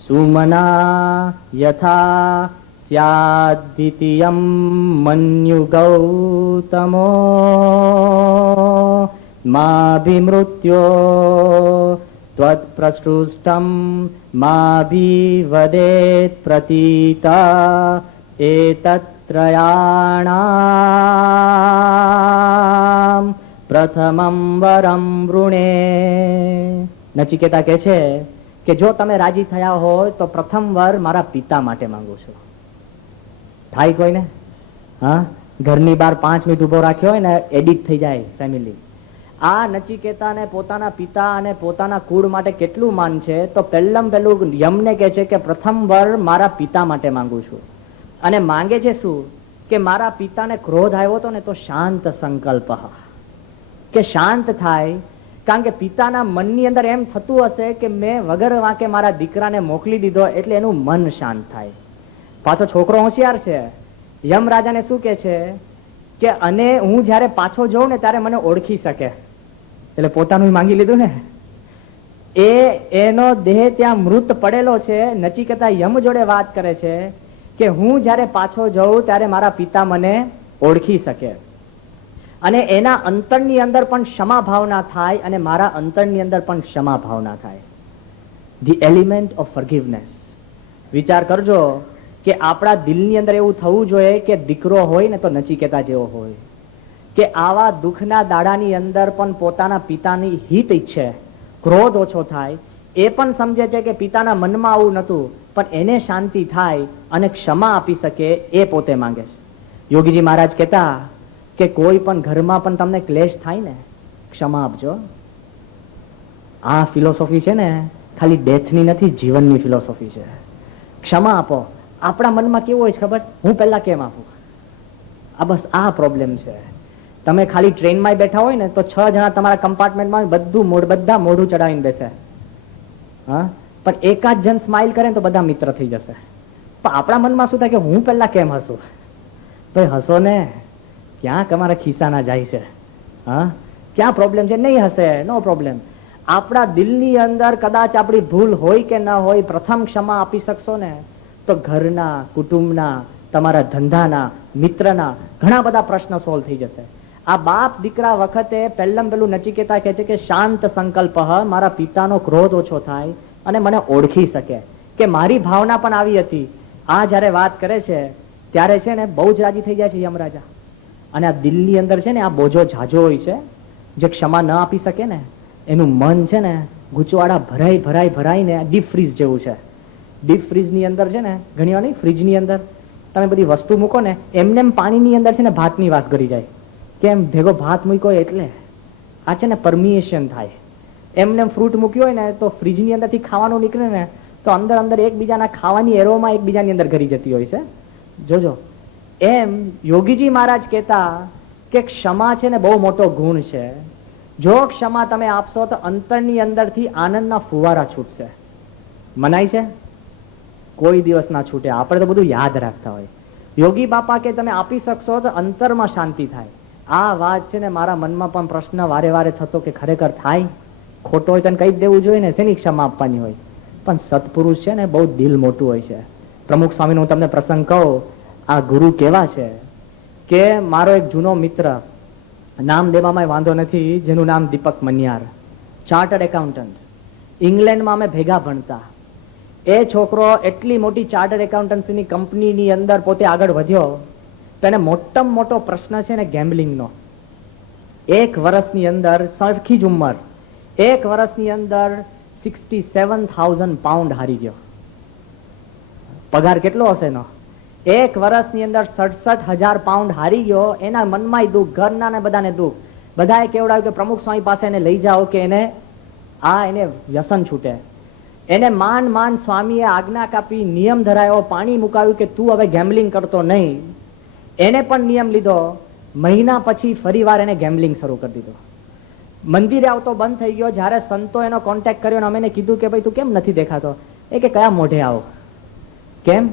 સુમના યથા સ્યાદ્વિતીયં મન્યુ ગૌતમો માભિમૃત્યો ત્વત્પ્રસૃષ્ટં માભિવદેત પ્રતીતા એતત્રયાણામ પ્રથમં વરમ વૃણે. નચિકેતા કહે છે કે જો તમે રાજી થયા હોય તો પ્રથમ વર મારા પિતા માટે માંગુ છું. થાય કોઈને? હા, ઘરની બહાર 5 મિનિટ ઉભો રાખ્યો હોય ને એડિટ થઈ જાય ફેમિલી. આ નચિકેતાને પોતાના પિતા અને પોતાના કુળ માટે કેટલું માન છે, તો પહેલું યમને કહે છે કે પ્રથમ વર મારા પિતા માટે માંગુ છું. અને માંગે છે શું? કે મારા પિતાને ક્રોધ આવ્યો હતો ને તો શાંત સંકલ્પ, કે શાંત થાય. કારણ કે પિતાના મનની અંદર એમ થતું હશે કે મેં વગર વાંકે મારા દીકરાને મોકલી દીધો એટલે એનું મન શાંત થાય. પાછો છોકરો હોશિયાર છે. યમ રાજાને શું કે છે કે અને હું જયારે પાછો જોઉં ને ત્યારે મને ઓળખી શકે. એટલે પોતાનું માંગી લીધું ને. એનો દેહ ત્યાં મૃત પડેલો છે. નચિકેતા યમ જોડે વાત કરે છે કે હું જયારે પાછો જઉં ત્યારે મારા પિતા મને ઓળખી શકે અને એના અંતરની અંદર પણ ક્ષમા ભાવના થાય અને મારા અંતરની અંદર પણ ક્ષમા ભાવના થાય. The element of ફોરગિવનેસ. વિચાર કરજો કે આપણા દિલની અંદર એવું થવું જોઈએ કે દીકરો હોય ને તો નચિકેતા જેવો હોય, કે આવા દુઃખના દાડાની અંદર પણ પોતાના પિતાની હિત ઈચ્છે, ક્રોધ ઓછો થાય. એ પણ સમજે છે કે પિતાના મનમાં આવું નતું પણ એને શાંતિ થાય અને ક્ષમા આપી શકે એ પોતે માંગે છે. યોગીજી મહારાજ કહેતા કે કોઈ પણ ઘરમાં પણ તમને ક્લેશ થાય ને ક્ષમા આપજો. આ ફિલોસોફી છે ને ખાલી ડેથની નથી, જીવનની ફિલોસોફી છે. ક્ષમા આપો. આપણા મનમાં કેવું હોય છે ખબર? હું પહેલા કેમ આપું? આ બસ આ પ્રોબ્લેમ છે. તમે ખાલી ટ્રેનમાં બેઠા હોય ને તો 6 જણા તમારા કમ્પાર્ટમેન્ટમાં બધા મોઢું ચડાવીને બેસે, હા, પણ એકાદ જણ સ્માઇલ કરે તો બધા મિત્ર થઈ જશે. પણ આપણા મનમાં શું થાય કે હું પહેલા કેમ હસું? ભાઈ હસો ને, ક્યાં તમારા ખિસ્સાના જાય છે? હા, ક્યાં પ્રોબ્લેમ છે? નહીં હશે, નો પ્રોબ્લેમ. આપણા દિલની અંદર કદાચ આપણી ભૂલ હોય કે ના હોય, પ્રથમ ક્ષમા આપી શકશો ને તો ઘરના, કુટુંબના, તમારા ધંધાના, મિત્રના ઘણા બધા પ્રશ્નો સોલ્વ થઈ જશે. આ બાપ દીકરા વખતે પહેલું નચિકેતા કહે છે કે શાંત સંકલ્પ, મારા પિતાનો ક્રોધ ઓછો થાય અને મને ઓળખી શકે, કે મારી ભાવના પણ આવી હતી. આ જયારે વાત કરે છે ત્યારે છે ને બહુ જ રાજી થઈ જાય છે યમરાજા. અને આ દિલની અંદર છે ને આ બોજો ઝાઝો હોય છે, જે ક્ષમા ન આપી શકે ને એનું મન છે ને ગૂંચવાડા ભરાઈને ડીપ ફ્રીઝ જેવું છે. ડીપ ફ્રીજની અંદર છે ને, ઘણી વાર નહીં ફ્રીજની અંદર તમે બધી વસ્તુ મૂકો ને, એમને પાણીની અંદર છે ને ભાતની વાસ કરી જાય. કેમ? ભેગો ભાત મૂક્યો એટલે. આ છે ને પરમિએશન થાય. એમને ફ્રૂટ મૂક્યો હોય ને તો ફ્રીજની અંદરથી ખાવાનું નીકળે ને તો અંદર અંદર એકબીજાના ખાવાની એરોમાં એકબીજાની અંદર ઘરી જતી હોય છે. જોજો. એમ યોગીજી મહારાજ કહેતા કે ક્ષમા છે ને બહુ મોટો ગુણ છે. જો ક્ષમા તમે આપશો તો અંતરની અંદરથી આનંદના ફુવારા છૂટશે. મનાય છે? કોઈ દિવસ ના છૂટે. આપણે તો બધું યાદ રાખતા હોય. યોગી બાપા કે તમે આપી શકશો તો અંતરમાં શાંતિ થાય. આ વાત છે ને મારા મનમાં પણ પ્રશ્ન વારે વારે થતો કે ખરેખર થાય? ખોટો હોય તો કહી જ દેવું જોઈએ ને, શેની ક્ષમા આપવાની હોય? પણ સત્પુરુષ છે ને બહુ દિલ મોટું હોય છે. પ્રમુખ સ્વામીનો હું તમને પ્રસંગ કહું. આ ગુરુ કેવા છે કે મારો એક જૂનો મિત્ર, નામ દેવામાં વાંધો નથી, જેનું નામ દીપક મનિયાર, ચાર્ટર્ડ એકાઉન્ટન્ટ, ઇંગ્લેન્ડમાં અમે ભેગા ભણતા. એ છોકરો એટલી મોટી ચાર્ટર્ડ એકાઉન્ટન્સીની કંપનીની અંદર પોતે આગળ વધ્યો તો એને મોટામાં મોટો પ્રશ્ન છે ને ગેમ્બલિંગનો. 1 વર્ષની અંદર, સરખી જ ઉંમર, 1 વર્ષની અંદર 67,000 પાઉન્ડ હારી ગયો. પગાર કેટલો હશે એનો? 1 વર્ષની અંદર 67,000 પાઉન્ડ હારી ગયો. એના મનમાં દુઃખ, ઘરના ને બધાને દુઃખ. બધાએ કેવડાવ્યું કે પ્રમુખ સ્વામી પાસે એને લઈ જાઓ કે એને વ્યસન છૂટે. એને માંડ સ્વામીએ આજ્ઞા કાપી, નિયમ ધરાયો, પાણી મુકાવ્યું કે તું હવે ગેમ્બલિંગ કરતો નહીં. એને પણ નિયમ લીધો. મહિના પછી ફરી વાર એને ગેમ્બલિંગ શરૂ કરી દીધો. મંદિરે આવતો બંધ થઈ ગયો. જયારે સંતો એનો કોન્ટેક્ટ કર્યો અને અમે કીધું કે ભાઈ તું કેમ નથી દેખાતો? એ કે કયા મોઢે આવો? કેમ?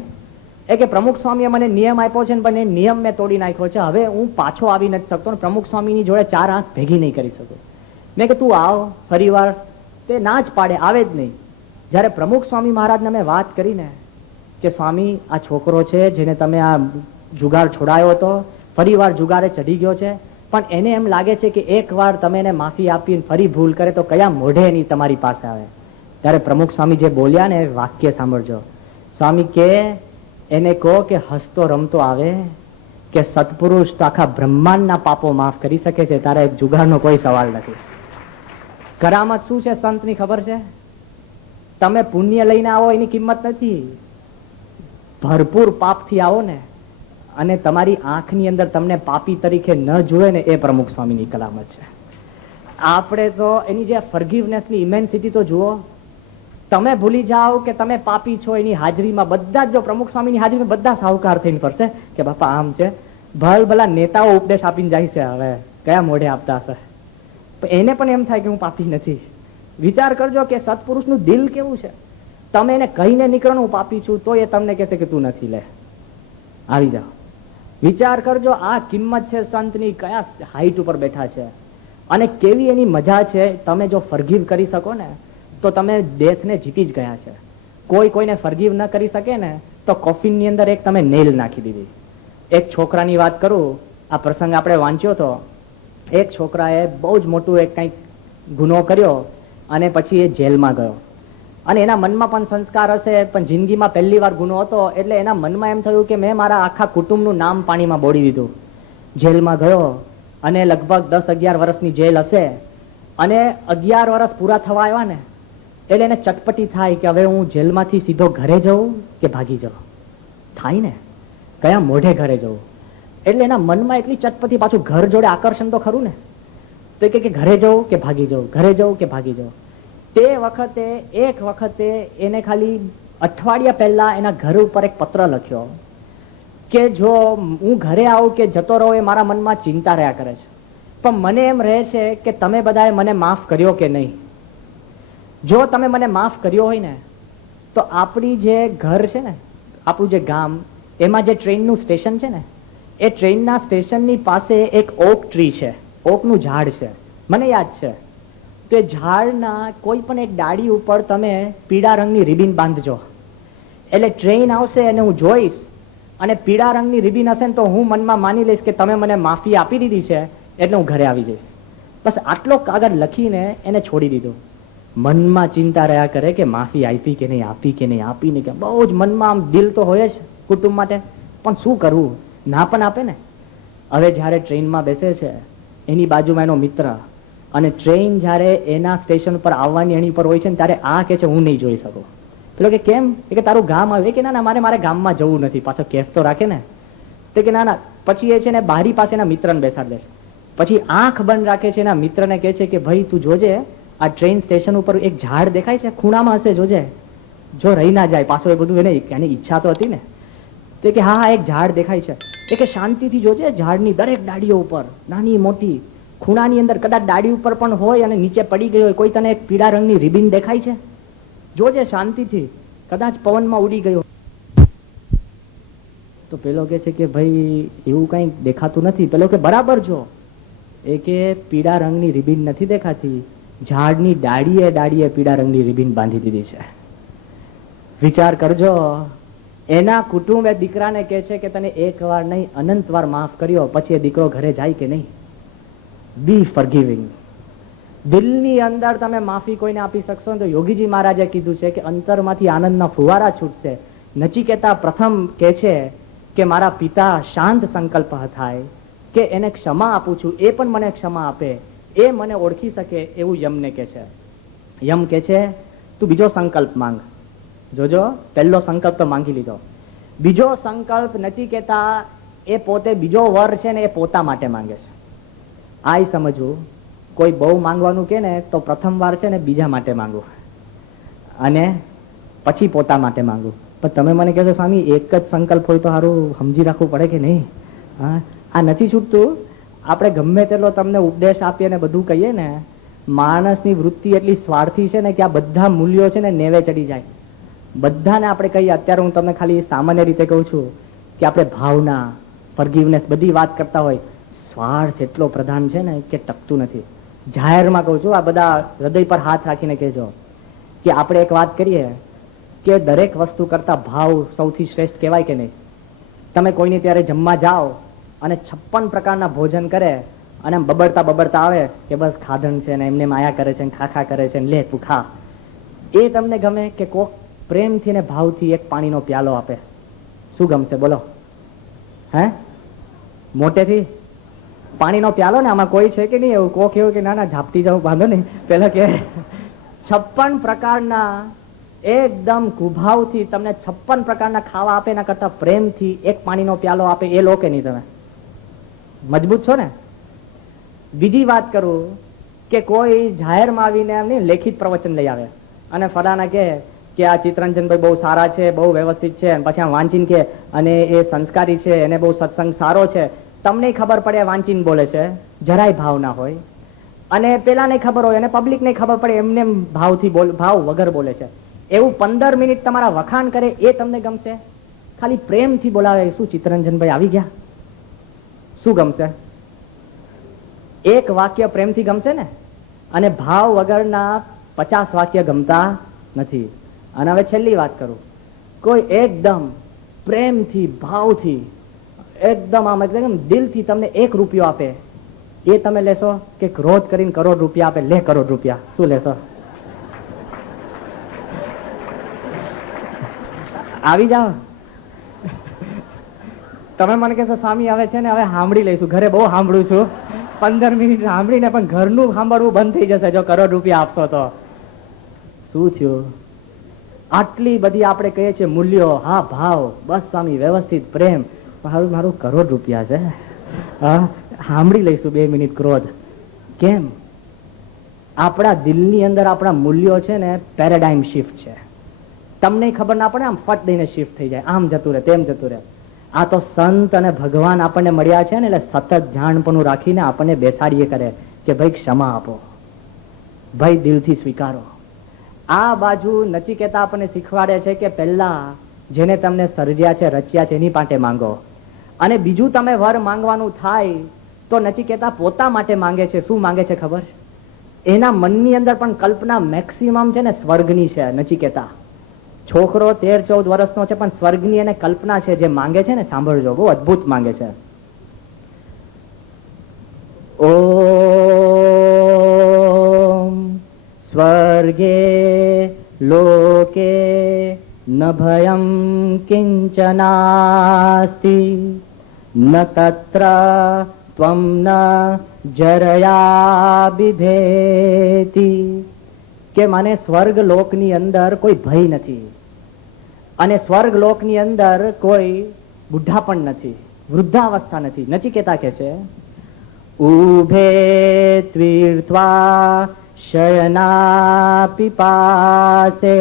એ કે પ્રમુખ સ્વામીએ મને નિયમ આપ્યો છે પણ એ નિયમ મેં તોડી નાખ્યો છે. હવે હું પાછો આવી નથી શકતો ને પ્રમુખ સ્વામીની જોડે 4 આંખ ભેગી નહીં કરી શકું. મેં કે તું આવ ફરી વાર. તે ના જ પાડે, આવે જ નહીં. જયારે પ્રમુખ સ્વામી મહારાજને મેં વાત કરીને કે સ્વામી આ છોકરો છે જેને તમે આ જુગાર છોડાયો હતો, ફરી વાર જુગારે ચડી ગયો છે, પણ એને એમ લાગે છે કે એક વાર તમે એને માફી આપી ફરી ભૂલ કરે તો કયા મોઢે એની તમારી પાસે આવે. ત્યારે પ્રમુખ સ્વામી જે બોલ્યા ને વાક્ય સાંભળજો. સ્વામી કે એને કહો કે હસતો રમતો આવે કે સત્પુરુષ તો આખા બ્રહ્માંડના પાપો માફ કરી શકે છે. તારે એક જુગારનો કોઈ સવાલ નથી. કરામત શું છે સંતની ખબર છે? તમે પુણ્ય લઈને આવો એની કિંમત નથી. ભરપૂર પાપથી આવો ને અને તમારી આંખની અંદર તમને પાપી તરીકે ન જુએ ને, એ પ્રમુખ સ્વામીની કલામત છે. આપણે તો એની જે ફર્ગિવનેસની ઇમેન્સિટી તો જુઓ. તમે ભૂલી જાઓ કે તમે પાપી છો એની હાજરીમાં. બધા જ જો પ્રમુખ સ્વામીની હાજરીમાં બધા સાહુકાર થઈને ફરશે કે બાપા આમ છે. ભલા નેતાઓ ઉપદેશ આપીને જાય છે, હવે કયા મોઢે આપતા હશે? એને પણ એમ થાય કે હું પાપી નથી. વિચાર કરજો કે સત્પુરુષનું દિલ કેવું છે. તમે એને કહીને નીકળો હું પાપી છું તો એ તમને કહેશે કે તું નથી, લે આવી જાઓ. વિચાર કરજો આ કિંમત છે સંતની, કયા હાઈટ ઉપર બેઠા છે અને કેવી એની મજા છે. તમે જો ફર્ગીવ કરી શકો ને તો તમે ડેથને જીતી જ ગયા છે. કોઈને ફર્ગીવ ન કરી શકે ને તો કોફિનની અંદર એક તમે નેલ નાખી દીધી. એક છોકરાની વાત કરું, આ પ્રસંગ આપણે વાંચ્યો હતો. એક છોકરાએ બહુ જ મોટું એક કંઈક ગુનો કર્યો અને પછી એ જેલમાં ગયો. અને એના મનમાં પણ સંસ્કાર હશે, પણ જિંદગીમાં પહેલી વાર ગુનો હતો એટલે એના મનમાં એમ થયું કે મેં મારા આખા કુટુંબનું નામ પાણીમાં બોળી દીધું. જેલમાં ગયો અને લગભગ 10-11 વર્ષની જેલ હશે અને 11 વર્ષ પૂરા થવા આવ્યા ને એટલે એને ચટપટી થાય કે હવે હું જેલમાંથી સીધો ઘરે જઉં કે ભાગી જાઉં. થાય ને, કયા મોઢે ઘરે જવું? એટલે એના મનમાં એટલી ચટપટી, પાછું ઘર જોડે આકર્ષણ તો ખરું ને, તો કે ઘરે જવું કે ભાગી જવું, ઘરે જવું કે ભાગી જવું. તે વખતે એક વખતે એને ખાલી અઠવાડિયા પહેલા એના ઘર ઉપર એક પત્ર લખ્યો કે જો હું ઘરે આવું કે જતો રહું એ મારા મનમાં ચિંતા રહ્યા કરે છે, પણ મને એમ રહે છે કે તમે બધાએ મને માફ કર્યો કે નહીં. જો તમે મને માફ કર્યો હોય ને તો આપણી જે ઘર છે ને, આપણું જે ગામ, એમાં જે ટ્રેનનું સ્ટેશન છે ને, એ ટ્રેનના સ્ટેશનની પાસે એક ઓક ટ્રી છે, ઓકનું ઝાડ છે, મને યાદ છે. તો એ ઝાડના કોઈ પણ એક ડાળી ઉપર તમે પીળા રંગની રિબિન બાંધજો. એટલે ટ્રેન આવશે અને હું જોઈશ અને પીળા રંગની રિબિન હશે ને તો હું મનમાં માની લઈશ કે તમે મને માફી આપી દીધી છે એટલે હું ઘરે આવી જઈશ. બસ આટલો કાગળ લખીને એને છોડી દીધું. મનમાં ચિંતા રહ્યા કરે કે માફી આપી કે નહીં, આપી કે નહીં, આપી નહીં. કે બહુ જ મનમાં આમ દિલ તો હોય જ કુટુંબ માટે, પણ શું કરવું, ના પણ આપે ને. હવે જયારે ટ્રેનમાં બેસે છે એની બાજુમાં એનો મિત્ર, અને ટ્રેન જયારે એના સ્ટેશન પર આવવાની એની પર હોય છે ને ત્યારે આ કે છે હું નહીં જોઈ શકું. પેલો કે કેમ? કે તારું ગામ આવે. કે ના મારે ગામમાં જવું નથી. પાછો કેફ તો રાખે ને. તે કે ના. પછી એ છે ને બારી પાસે એના મિત્રને બેસાડી દે છે. પછી આંખ બંધ રાખે છે, એના મિત્રને કહે છે કે ભાઈ તું જોજે, આ ટ્રેન સ્ટેશન ઉપર એક ઝાડ દેખાય છે, ખૂણામાં હશે, જોજે, જો રહી ના જાય. પાછો એ બધું એની ઈચ્છા તો હતી ને. તે કે હા એક ઝાડ દેખાય છે. એ કે શાંતિથી જોજે, ઝાડની દરેક ડાળીઓ ઉપર, નાની મોટી, ખૂણાની અંદર કદાચ ડાળી ઉપર પણ હોય અને નીચે પડી ગઈ હોય, કોઈ તને એક પીળા રંગની રિબિન દેખાય છે, જોજે શાંતિથી, કદાચ પવનમાં ઉડી ગયો. તો પેલો કે છે કે ભાઈ એવું કઈ દેખાતું નથી. પેલો કે બરાબર જો. એ કે પીળા રંગની રિબિન નથી દેખાતી, ઝાડની ડાળીએ પીળા રંગની રિબિન બાંધી દીધી છે. વિચાર કરજો. એના કુટુંબ એ દીકરાને કહે છે કે તને એક વાર નહીં અનંત વાર માફ કર્યો, પછી એ દીકરો ઘરે જાય કે નહીં? બી ફોરગિવિંગ. દિલની અંદર તમે માફી કોઈને આપી શકશો ને તો યોગીજી મહારાજે કીધું છે કે અંતરમાંથી આનંદના ફુવારા છૂટશે. નચિકેતા પ્રથમ કહે છે કે મારા પિતા શાંત સંકલ્પ થાય, કે એને ક્ષમા આપું છું, એ પણ મને ક્ષમા આપે, એ મને ઓળખી શકે, એવું યમને કે છે. યમ કે છે તું બીજો સંકલ્પ માંગ. જોજો, પહેલો સંકલ્પ તો માંગી લીધો. બીજો સંકલ્પ નચિકેતા એ પોતે બીજો વર છે ને એ પોતા માટે માંગે છે. આ સમજવું, કોઈ બહુ માંગવાનું કે ને તો પ્રથમ વાર છે ને બીજા માટે માંગવું અને પછી પોતા માટે માંગવું. પણ તમે મને કહેશો સ્વામી એક જ સંકલ્પ હોય તો સારું સમજી રાખવું પડે કે નહીં? હા, આ નથી છૂટતું. આપણે ગમે તેટલો તમને ઉપદેશ આપીએ ને બધું કહીએ ને, માણસની વૃત્તિ એટલી સ્વાર્થી છે ને કે આ બધા મૂલ્યો છે ને નેવે ચડી જાય. બધાને આપણે કહીએ, અત્યારે હું તમને ખાલી સામાન્ય રીતે કહું છું કે આપણે ભાવના, ફોરગિવનેસ બધી વાત કરતા હોય, સ્વાર્થ એટલો પ્રધાન છે ને કે ટકતું નથી. જાહેરમાં કહું છું, આ બધા હૃદય પર હાથ રાખીને કહેજો કે આપણે એક વાત કરીએ કે દરેક વસ્તુ કરતા ભાવ સૌથી શ્રેષ્ઠ કહેવાય કે નહીં? તમે કોઈની ત્યારે જમવા જાઓ અને 56 પ્રકારના ભોજન કરે અને બબડતા આવે કે બસ ખાધણ છે ને એમને માયા કરે છે ને ખાખા કરે છે ને લે તું ખા, એ તમને ગમે? કે કોક પ્રેમથી ને ભાવથી એક પાણીનો પ્યાલો આપે, શું ગમશે બોલો? હે? મોટેથી પાણીનો પ્યાલો ને આમાં કોઈ છે કે નહીં એવું? કોક એવું કે ના ઝાપટી જાવ, વાંધો નહીં. પેલા કે 56 પ્રકારના એકદમ કુભાવથી તમને 56 પ્રકારના ખાવા આપે, એના કરતા પ્રેમથી એક પાણીનો પ્યાલો આપે, એ લો કે નહીં? તમે મજબૂત છો ને? બીજી વાત કરું કે કોઈ જાહેરમાં આવીને એમને લેખિત પ્રવચન લઈ આવે અને ફલાણા કે આ ચિત્તરંજનભાઈ બહુ સારા છે, બહુ વ્યવસ્થિત છે, પછી આમ વાંચીને કે અને એ સંસ્કારી છે, એને બહુ સત્સંગ સારો છે. તમને ખબર પડે વાંચીને બોલે છે, જરાય ભાવ ના હોય, અને પેલા નહીં ખબર હોય અને પબ્લિક નહીં ખબર પડે, એમને ભાવથી ભાવ વગર બોલે છે. એવું 15 મિનિટ તમારા વખાણ કરે, એ તમને ગમશે? ખાલી પ્રેમથી બોલાવે, શું ચિત્તરંજનભાઈ આવી ગયા, શું ગમશે? એક વાક્ય પ્રેમથી ગમશે ને? અને ભાવ વગરના 50 વાક્ય ગમતા નથી. અને હવે છેલ્લી વાત કરું, કોઈ એકદમ પ્રેમથી ભાવથી એકદમ આમ એકદમ દિલથી તમને 1 રૂપિયો આપે, એ તમે લેશો? કે ક્રોધ કરીને કરોડ રૂપિયા આપે, લે કરોડ રૂપિયા, શું લેશો? આવી જાઓ. તમે મને કહેશો સ્વામી હવે છે ને હવે સાંભળી લઈશું, ઘરે બહુ સાંભળું છું, 15 મિનિટ સાંભળીને પણ ઘરનું સાંભળવું બંધ થઈ જશે જો કરોડ રૂપિયા આપશો તો. શું થયું? આટલી બધી આપણે કહીએ છીએ મૂલ્યો, હા ભાવ, બસ સ્વામી વ્યવસ્થિત પ્રેમ, મારું કરોડ રૂપિયા છે, હા સાંભળી લઈશું 2 મિનિટ ક્રોધ. કેમ? આપણા દિલની અંદર આપણા મૂલ્યો છે ને પેરેડાઇમ શિફ્ટ છે. તમને ખબર ના પડે, આમ ફટ દઈને શિફ્ટ થઈ જાય, આમ જતું રહે તેમ જતું રહે. આ તો સંત અને ભગવાન આપણને મળ્યા છે ને એટલે સતત જાણપણું રાખીને આપણને બેસાડીએ કરે કે ભાઈ ક્ષમા આપો, ભાઈ દિલથી સ્વીકારો. આ બાજુ નચિકેતા આપણને શીખવાડે છે કે પહેલા જેને તમને સર્જ્યા છે, રચ્યા છે, એની પાસે માંગો, અને બીજું તમે વર માંગવાનું થાય તો નચિકેતા પોતા માટે માંગે છે. શું માંગે છે ખબર છે? એના મનની અંદર પણ કલ્પના મેક્સિમમ છે ને સ્વર્ગની છે. નચિકેતા છોકરો 13-14 વર્ષનો છે પણ સ્વર્ગની એને કલ્પના છે. જે માંગે છે ને, સાંભળજો, બહુ અદભુત માંગે છે. ઓમ સ્વર્ગે લોકે ન ભયમ કિંચનાસ્તિ ન તત્ર ત્વમ ન જરયા બિભેતિ. કે મને સ્વર્ગ લોકની અંદર કોઈ ભય નથી, અને સ્વર્ગ લોકની અંદર કોઈ બુઢા પણ નથી, વૃદ્ધાવસ્થા નથી. નચિકેતા કે છે ઉભે ત્વીર્ત્વા શયના પિપાસે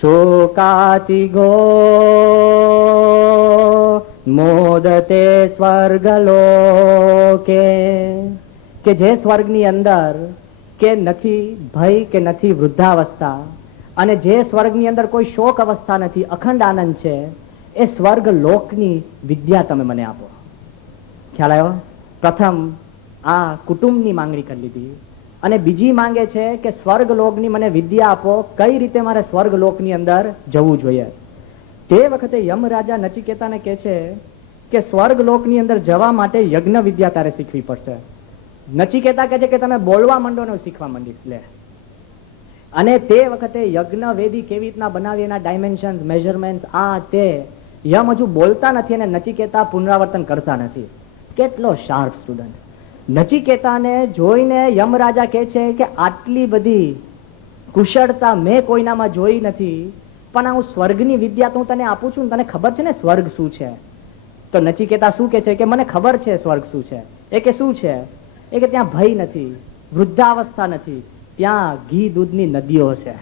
શોકાતિગો મોદતે સ્વર્ગલોકે, કે જે સ્વર્ગની અંદર કે નથી ભય કે નથી વૃદ્ધાવસ્થા, અને જે સ્વર્ગની અંદર કોઈ શોક અવસ્થા નથી, અખંડ આનંદ છે, એ સ્વર્ગ લોકની વિદ્યા તમે મને આપો. ખ્યાલ આવ્યો? પ્રથમ આ કુટુંબની માંગણી કરી લીધી, અને બીજી માંગે છે કે સ્વર્ગ લોકની મને વિદ્યા આપો, કઈ રીતે મારે સ્વર્ગ લોકની અંદર જવું જોઈએ. તે વખતે યમરાજા નચિકેતાને કહે છે કે સ્વર્ગ લોકની અંદર જવા માટે યજ્ઞ વિદ્યા તારે શીખવી પડશે. નચિકેતા કહે છે કે તમે બોલવા માંડો ને શીખવા માંડીશ. લે, અને તે વખતે યજ્ઞ વેદી કેવી રીતના બનાવી, એના ડાયમેન્શન, મેઝરમેન્ટ, આ તે યમ હજુ બોલતા નથી અને નચિકેતા પુનરાવર્તન કરતા નથી. કેટલો શાર્પ સ્ટુડન્ટ! નચિકેતાને જોઈને યમરાજા કહે છે કે આટલી બધી કુશળતા મેં કોઈનામાં જોઈ નથી, પણ હું સ્વર્ગની વિદ્યા તો હું તને આપું છું, તને ખબર છે ને સ્વર્ગ શું છે? તો નચિકેતા શું કે છે કે મને ખબર છે સ્વર્ગ શું છે. એ કે શું છે? એ કે ત્યાં ભય નથી, વૃદ્ધાવસ્થા નથી, ત્યાં ઘી દૂધની નદીઓ છે.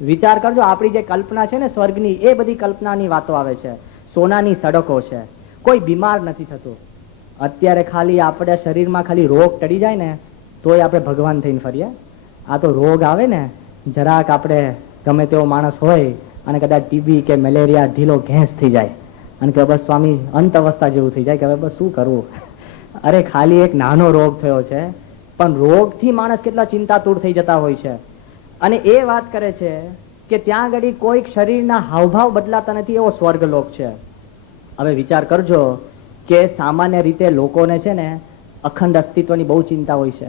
વિચાર કરજો, આપણી જે કલ્પના છે ને સ્વર્ગની, એ બધી કલ્પનાની વાતો આવે છે. સોનાની સડકો છે, કોઈ બીમાર નથી થતું. અત્યારે ખાલી આપણે શરીરમાં ખાલી રોગ ટળી જાય ને તોય આપણે ભગવાન થઈને ફરીએ. આ તો રોગ આવે ને જરાક, આપણે ગમે તેવો માણસ હોય અને કદાચ ટીબી કે મેલેરિયા ઢીલો ઘેંસ થઈ જાય અને કે બસ સ્વામી અંત અવસ્થા જેવું થઈ જાય કે હવે બસ શું કરવું. અરે ખાલી એક નાનો રોગ થયો છે, પણ રોગથી માણસ કેટલા ચિંતાતુર થઈ જતા હોય છે. અને એ વાત કરે છે કે ત્યાં આગળ કોઈક શરીરના હાવભાવ બદલાતા નથી, એવો સ્વર્ગલોક છે. હવે વિચાર કરજો કે સામાન્ય રીતે લોકોને છે ને અખંડ અસ્તિત્વની બહુ ચિંતા હોય છે.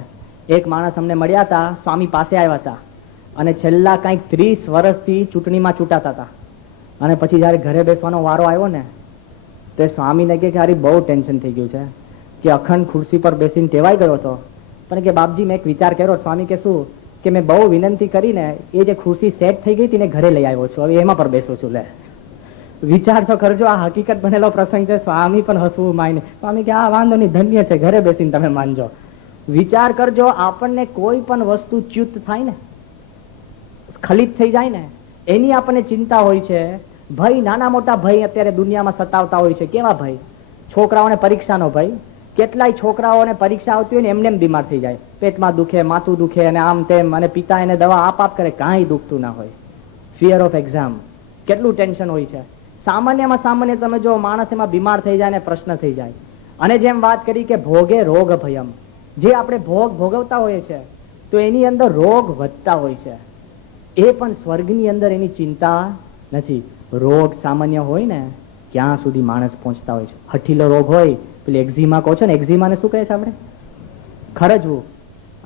એક માણસ અમને મળ્યા હતા, સ્વામી પાસે આવ્યા હતા, અને છેલ્લા કંઈક 30 વર્ષથી ચૂંટણીમાં ચૂંટાતા હતા. અને પછી જયારે ઘરે બેસવાનો વારો આવ્યો ને તો સ્વામીને કે અરે બહુ ટેન્શન થઈ ગયું છે, કે અખંડ ખુરશી પર બેસીને ટેવાઈ ગયો હતો, પણ કે બાપજી મેં એક વિચાર કર્યો. સ્વામી કે શું? કે મેં બહુ વિનંતી કરીને એ જે ખુરશી સેટ થઈ ગઈ હતી ને ઘરે લઈ આવ્યો છું, હવે એમાં પર બેસું છું. લે, વિચાર તો કરજો, આ હકીકત બનેલો પ્રસંગ છે. સ્વામી પણ હસવું માયને. સ્વામી કે આ વાંધો નહીં, ધન્ય છે, ઘરે બેસીને તમે માનજો. વિચાર કરજો, આપણને કોઈ પણ વસ્તુ ચ્યુત થાય ને, ખલિત થઈ જાય ને, એની આપણને ચિંતા હોય છે. ભય, નાના મોટા ભય અત્યારે દુનિયામાં સતાવતા હોય છે. કેવા ભય? છોકરાઓને પરીક્ષાનો ભય. કેટલાય છોકરાઓને પરીક્ષા આવતી હોય ને એમને બીમાર થઈ જાય, પેટમાં દુખે, માથું દુખે અને આમ તેમ, અને પિતા એને દવા આપ કરે, કાંઈ દુખતું ના હોય. ફિયર ઓફ એક્ઝામ, કેટલું ટેન્શન હોય છે. સામાન્યમાં સામાન્ય તમે જો માણસ એમાં બીમાર થઈ જાય ને પ્રશ્ન થઈ જાય. અને જેમ વાત કરી કે ભોગે રોગ ભયમ, જે આપણે ભોગ ભોગવતા હોઈએ છે તો એની અંદર રોગ વધતા હોય છે. એ પણ સ્વર્ગની અંદર એની ચિંતા નથી. રોગ સામાન્ય હોય ને ક્યાં સુધી માણસ પહોંચતા હોય છે. હઠીલો રોગ હોય, પેલી એક્ઝીમા કહો છો ને, એક્ઝીમાને શું કહે છે આપણે? ખરજવું.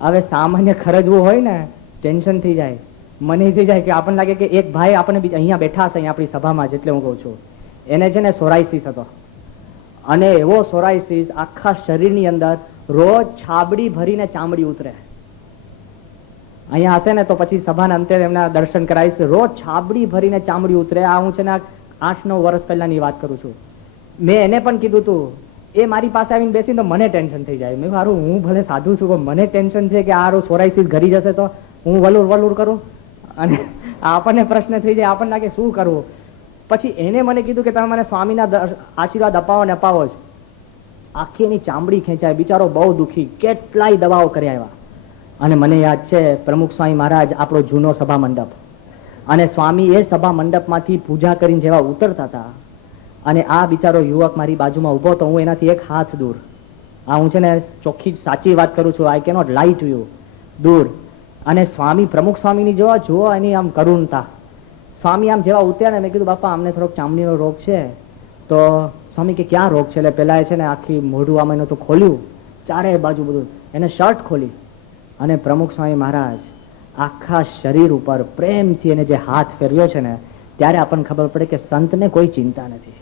હવે સામાન્ય ખરજવું હોય ને ટેન્શન થઈ જાય. મને થઈ જાય કે આપણને લાગે કે એક ભાઈ આપણે અહીંયા બેઠા હશે, અહીંયા આપણી સભામાં, જેટલે હું કહું છું, એને છે ને સોરાઇસિસ હતો, અને એવો સોરાઇસિસ આખા શરીરની અંદર રોજ છાબડી ભરીને ચામડી ઉતરે. અહીંયા હશે ને તો પછી સભાના અંતે એમના દર્શન કરાવીશ. રોજ છાબડી ભરીને ચામડી ઉતરે. આ હું છે ને 8-9 વર્ષ પહેલાની વાત કરું છું. મેં એને પણ કીધું તું, એ મારી પાસે આવીને બેસીને તો મને ટેન્શન થઈ જાય. મેં સારું, હું ભલે સાધુ છું પણ મને ટેન્શન છે કે આ સોરાઇસિસ ઘરી જશે તો હું વલુર વલુર કરું, અને આપણને પ્રશ્ન થઈ જાય, આપણને લાગે શું કરવું. પછી એને મને કીધું કે તમે મને સ્વામીના આશીર્વાદ અપાવો ને અપાવો જ. આખી એની ચામડી ખેંચાય, બિચારો બહુ દુઃખી, કેટલાય દવાઓ કરી આવ્યા. અને મને યાદ છે પ્રમુખ સ્વામી મહારાજ, આપણો જૂનો સભા મંડપ, અને સ્વામી એ સભા મંડપમાંથી પૂજા કરીને જેવા ઉતરતા હતા, અને આ બિચારો યુવક મારી બાજુમાં ઉભો હતો, હું એનાથી એક હાથ દૂર. આ હું છે ને ચોખ્ખી સાચી વાત કરું છું, આઈ કેનોટ લાઈ ટુ યુ, દૂર. અને સ્વામી, પ્રમુખ સ્વામીની જુઓ એની આમ કરુણતા. સ્વામી આમ જેવા ઉતર્યા ને, મેં કીધું બાપા અમને થોડોક ચામડીનો રોગ છે. તો સ્વામી કે ક્યાં રોગ છે? એટલે પેલા એ છે ને આખી મોઢું આમ એનું તો ખોલ્યું, ચારે બાજુ બધું, એને શર્ટ ખોલી, અને પ્રમુખ સ્વામી મહારાજ આખા શરીર ઉપર પ્રેમથી એને જે હાથ ફેરવ્યો છે ને, ત્યારે આપણને ખબર પડે કે સંતને કોઈ ચિંતા નથી.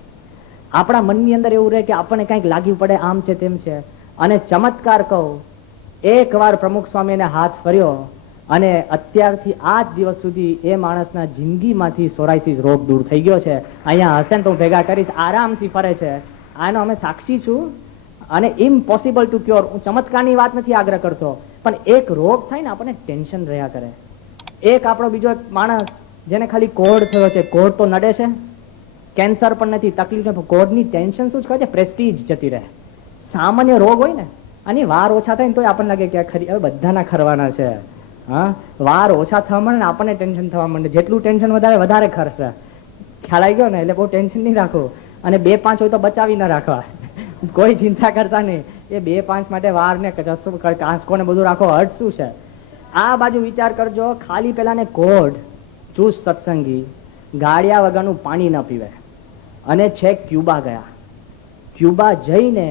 આપણા મનની અંદર એવું રહે કે આપણને કંઈક લાગ્યું પડે, આમ છે તેમ છે. અને ચમત્કાર કહું, એક વાર પ્રમુખ સ્વામી એને હાથ ફર્યો અને અત્યારથી આ જ દિવસ સુધી એ માણસના જિંદગીમાંથી સોરાયસિસ રોગ દૂર થઈ ગયો છે. અહીંયા હશે ને તો હું ભેગા કરીશ, આરામથી ફરે છે. આનો અમે સાક્ષી છું. અને ઇમ્પોસિબલ ટુ ક્યોર, હું ચમત્કારની વાત નથી આગ્રહ કરતો, પણ એક રોગ થાય ને આપણને ટેન્શન રહ્યા કરે. એક આપણો બીજો એક માણસ જેને ખાલી કોઢ થયો છે, કોઢ તો નડે છે, કેન્સર પણ નથી, તકલીફ છે, કોઢની ટેન્શન શું છે, પ્રેસ્ટીજ જતી રહે. સામાન્ય રોગ હોય ને અને વાર ઓછા થાય ને તો આપણને લાગે કે ખરી હવે બધાના ખરવાના છે. હા, વાર ઓછા થવા માંડે ને આપણને ટેન્શન થવા માંડે. જેટલું ટેન્શન વધારે ખર્ચે. ખ્યાલ આવી ગયો ને? એટલે બહુ ટેન્શન નહીં રાખવું. અને 2-5 હોય તો બચાવી ના રાખવા. કોઈ ચિંતા કરતા નહીં. એ 2-5 માટે વાર ને કાંસકો ને બધું રાખો, હર્ટ શું છે? આ બાજુ વિચાર કરજો. ખાલી પેલા ને કોઢ, ચૂસ સત્સંગી, ગાળિયા વગરનું પાણી ન પીવે અને છેક ક્યુબા ગયા. ક્યુબા જઈને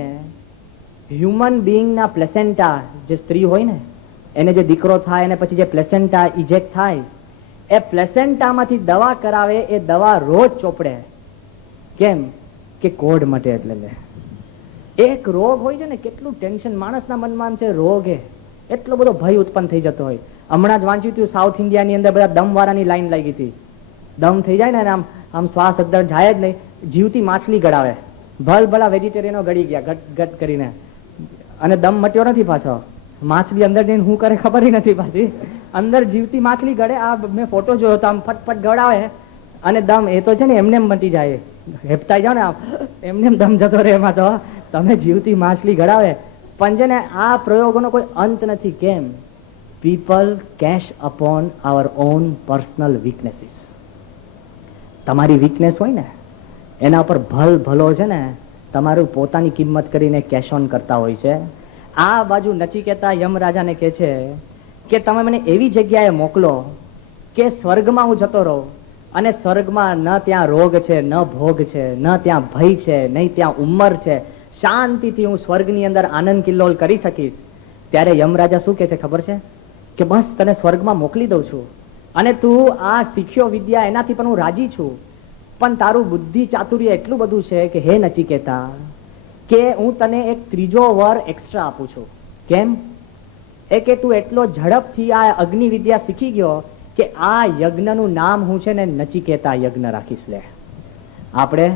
હ્યુમન બીઈંગના પ્લેસેન્ટા, જે સ્ત્રી હોય ને એને જે દીકરો થાય અને પછી જે પ્લેસેન્ટા ઇજેક્ટ થાય, એ પ્લેસેન્ટામાંથી દવા કરાવે. એ દવા રોજ ચોપડે. કેમ? કે કોઢ મટે એટલે લે. એક રોગ હોય છે ને, કેટલું ટેન્શન માણસના મનમાં છે. રોગ એટલો બધો ભય ઉત્પન્ન થઈ જતો હોય. હમણાં જ વાંચ્યું હતું, સાઉથ ઇન્ડિયાની અંદર બધા દમ વાળાની લાઈન લાગી હતી. દમ થઈ જાય ને આમ આમ શ્વાસ અંદર જાય જ નહીં, જીવતી માછલી ગળાવે. ભલા વેજીટેરિયનો ગળી ગયા ગટ ગટ કરીને, અને દમ મટ્યો નથી પાછો. માછલી અંદર જઈને શું કરે ખબર નથી પાછી. અંદર જીવતી માછલી ગળે. આ મેં ફોટો જોયો તો આમ ફટફટ ગળાવે અને દમ એ તો છે ને એમને મટી જાય. હેપતાઈ જાવ ને આમ એમને દમ જતો રહે. એમાં તો તમે જીવતી માછલી ગળાવે. પણ છે ને આ પ્રયોગોનો કોઈ અંત નથી. કેમ? People cash upon our own personal weaknesses. તમારી વીકનેસ હોય ને એના ઉપર ભલો છે ને તમારું પોતાની કિંમત કરીને કેશ ઓન કરતા હોય છે. આ બાજુ નચિકેતા યમરાજાને કહે છે કે તમે મને એવી જગ્યાએ મોકલો કે સ્વર્ગમાં હું જતો રહું, અને સ્વર્ગમાં ન ત્યાં રોગ છે, ન ભોગ છે, ન ત્યાં ભય છે, નહીં ત્યાં ઉંમર છે. શાંતિથી હું સ્વર્ગની અંદર આનંદ કિલ્લોલ કરી શકીશ. ત્યારે યમરાજા શું કહે છે ખબર છે? કે બસ તને સ્વર્ગમાં મોકલી દઉં છું, અને તું આ શીખ્યો વિદ્યા એનાથી પણ હું રાજી છું, પણ તારું બુદ્ધિ ચાતુર્ય એટલું બધું છે કે હે નચિકેતા, કે હું તને એક ત્રીજો વર એક્સ્ટ્રા આપું છું. કેમ? એ કે તું એટલો ઝડપથી આ અગ્નિ વિદ્યા શીખી ગયો કે આ યજ્ઞનું નામ હું છે ને નચિકેતા યજ્ઞ રાખીશ. લે, આપણે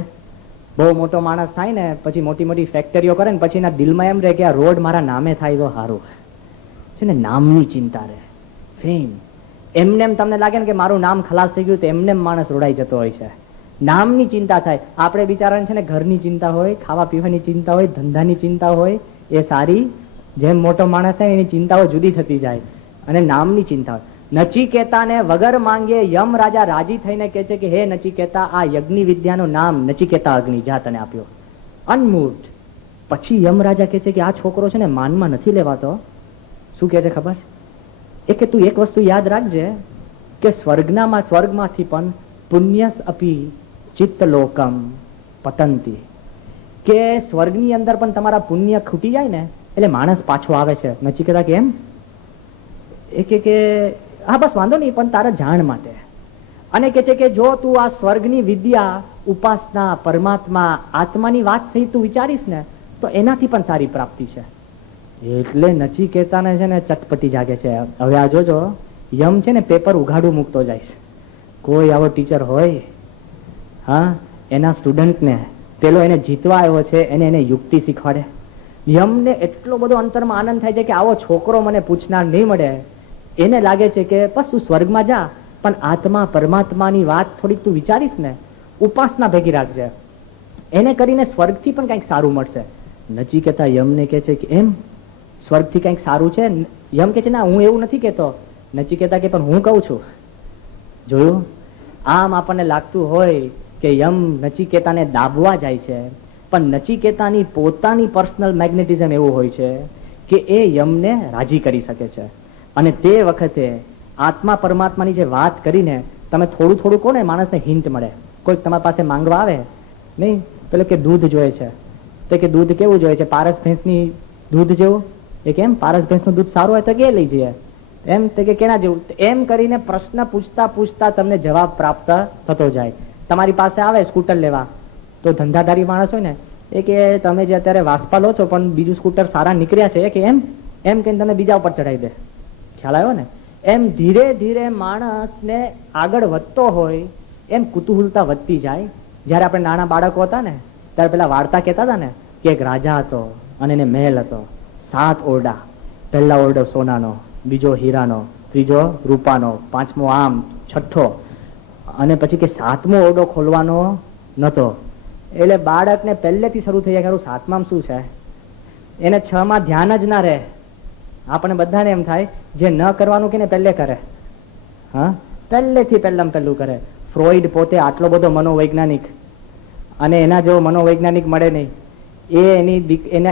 બહુ મોટો માણસ થાય ને પછી મોટી મોટી ફેક્ટરીઓ કરે ને પછી એના દિલમાં એમ રહે કે આ રોડ મારા નામે થાય તો સારું છે ને. નામની ચિંતા રહે, ફેમ. એમને તમને લાગે ને કે મારું નામ ખલાસ થઈ ગયું તો એમને માણસ રોડાઈ જતો હોય છે. નામની ચિંતા થાય. આપણે બિચારાને છે ને ઘરની ચિંતા હોય, ખાવા પીવાની ચિંતા હોય, ધંધાની ચિંતા હોય, એ સારી. જેમ મોટો માણસ થાય એની ચિંતાઓ જુદી થતી જાય, અને નામની ચિંતા હોય. નચિકેતાને વગર માંગે યમ રાજા રાજી થઈને કહે છે કે હે નચિકેતા, આ યજ્ઞ વિદ્યાનું નામ નચિકેતા અગ્નિ જા તને આપ્યો, અનમૂવ્ડ. પછી યમ રાજા કહે છે કે આ છોકરો છે ને માનમાં નથી લેવાતો. શું કહે છે ખબર? એ કે તું એક વસ્તુ યાદ રાખજે કે સ્વર્ગમાંથી પણ પુણ્યસ અપી ચિત્તલોકમ પતંતી, કે સ્વર્ગની અંદર પણ તમારા પુણ્ય ખૂટી જાય ને એટલે માણસ પાછો આવે છે. નચિકેતા કેમ? એ કે હા બસ વાંધો નહીં, પણ તારા જાણ માટે. અને કે છે કે જો તું આ સ્વર્ગની વિદ્યા, ઉપાસના, પરમાત્મા, આત્માની વાત સહિત તું વિચારીશ ને તો એનાથી પણ સારી પ્રાપ્તિ છે. એટલે નચિકેતાને છે ને ચટપટી જાગે છે. હવે આ જોજો, યમ છે ને પેપર ઉઘાડું મૂકતો જાય છે. કોઈ આવો ટીચર હોય, હા, એના સ્ટુડન્ટને પેલો એને જીતવા આવ્યો છે એને યુક્તિ શીખવાડે. યમને એટલો બધો અંતરમાં આનંદ થાય છે કે આવો છોકરો મને પૂછનાર નહીં મળે. એને લાગે છે કે બસ તું સ્વર્ગમાં જા, પણ આત્મા પરમાત્માની વાત થોડીક તું વિચારીશ ને, ઉપાસના ભેગી રાખજે, એને કરીને સ્વર્ગથી પણ કંઈક સારું મળશે. નચિકેતા યમને કહે છે કે એમ સ્વર્ગથી કંઈક સારું છે? યમ કે છે ના, હું એવું નથી કહેતો. નચિકેતા કે પણ હું કહું છું. જોયું? આમ આપણને લાગતું હોય કે યમ નચિકેતાને દાબવા જાય છે, પણ નચિકેતાની પોતાની પર્સનલ મેગ્નેટિઝમ એવું હોય છે કે એ યમને રાજી કરી શકે છે. અને તે વખતે આત્મા પરમાત્માની જે વાત કરીને તમે થોડું થોડું કહો ને, માણસને હિન્ટ મળે. કોઈક તમારી પાસે માંગવા આવે નહીં, પેલો કે દૂધ જોઈએ છે, તો કે દૂધ કેવું જોઈએ છે? પારસ ભેંસની દૂધ જેવું. એ કેમ? પારસ ભેંસનું દૂધ સારું હોય તો કે લઈ જઈએ. એમ તે કે કેના જેવું? એમ કરીને પ્રશ્ન પૂછતા પૂછતા તમને જવાબ પ્રાપ્ત થતો જાય. તમારી પાસે આવે સ્કૂટર લેવા, તો ધંધાદારી માણસ હોય ને એ કે તમે જે અત્યારે વાસ્પા લો છો પણ બીજું સ્કૂટર સારા નીકળ્યા છે, કે એમ એમ કહીને તમને બીજા ઉપર ચડાવી દે. ખ્યાલ આવ્યો ને? એમ ધીરે ધીરે માણસને આગળ વધતો હોય એમ કુતૂહલતા વધતી જાય. જયારે આપણે નાના બાળકો હતા ને ત્યારે પેલા વાર્તા કહેતા હતા ને કે એક રાજા હતો અને એને મહેલ હતો, 7 ઓરડા. પહેલા ઓરડો સોનાનો, બીજો હીરાનો, ત્રીજો રૂપાનો, 5મો આમ, 6ઠ્ઠો, અને પછી કે 7મો ઓરડો ખોલવાનો નતો. એટલે બાળકને પહેલેથી શરૂ થઈ જાય કે 7માં શું છે, એને 6માં ધ્યાન જ ના રહે. આપણે બધાને એમ થાય જે ન કરવાનું કે ને પહેલે કરે, હા, પહેલેથી પહેલું કરે. ફ્રોઈડ પોતે આટલો બધો મનોવૈજ્ઞાનિક, અને એના જેવો મનોવૈજ્ઞાનિક મળે નહીં.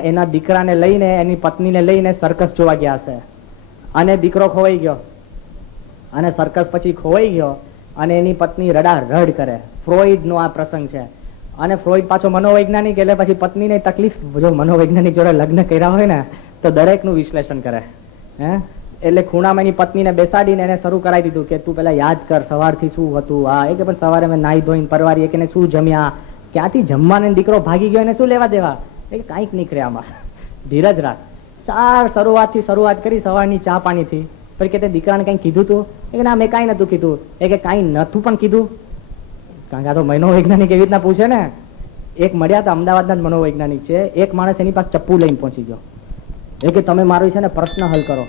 એના દીકરાને લઈને, એની પત્નીને લઈને સર્કસ જોવા ગયા છે, અને દીકરો ખોવાઈ ગયો, અને સર્કસ પછી ખોવાઈ ગયો, અને એની પત્ની રડારડ કરે. ફ્રોઈડ નો આ પ્રસંગ છે. અને ફ્રોઈડ પાછો મનોવૈજ્ઞાનિક, એટલે પછી પત્નીને તકલીફ, જો મનોવૈજ્ઞાનિક જોડે લગ્ન કર્યા હોય ને તો દરેકનું વિશ્લેષણ કરે. એટલે ખૂણામાં એની પત્નીને બેસાડીને એને શરૂ કરાવી દીધું કે તું પેલા યાદ કર સવારથી શું હતું. એ કે પણ સવારે મેં નાઈ ધોઈને પરવારી, કે શું જમ્યા, ક્યાંથી જમવાને, દીકરો ભાગી ગયો, એને શું લેવા દેવા, એ કાંઈક નીકળે આમાં, ધીરજ રાખ. શરૂઆત કરી સવારની ચા પાણીથી. પછી કે તે દીકરાને કંઈ કીધું તું? એ કે ના, મેં કાંઈ નતું કીધું. એ કે કાંઈ નતું પણ કીધું? કારણ કે આ તો મનોવૈજ્ઞાનિક એવી રીતના પૂછે ને. એક મળ્યા હતા, અમદાવાદના જ મનોવૈજ્ઞાનિક છે. એક માણસ એની પાસે ચપ્પુ લઈને પહોંચી ગયો. એ કે તમે મારો છે ને પ્રશ્ન હલ કરો.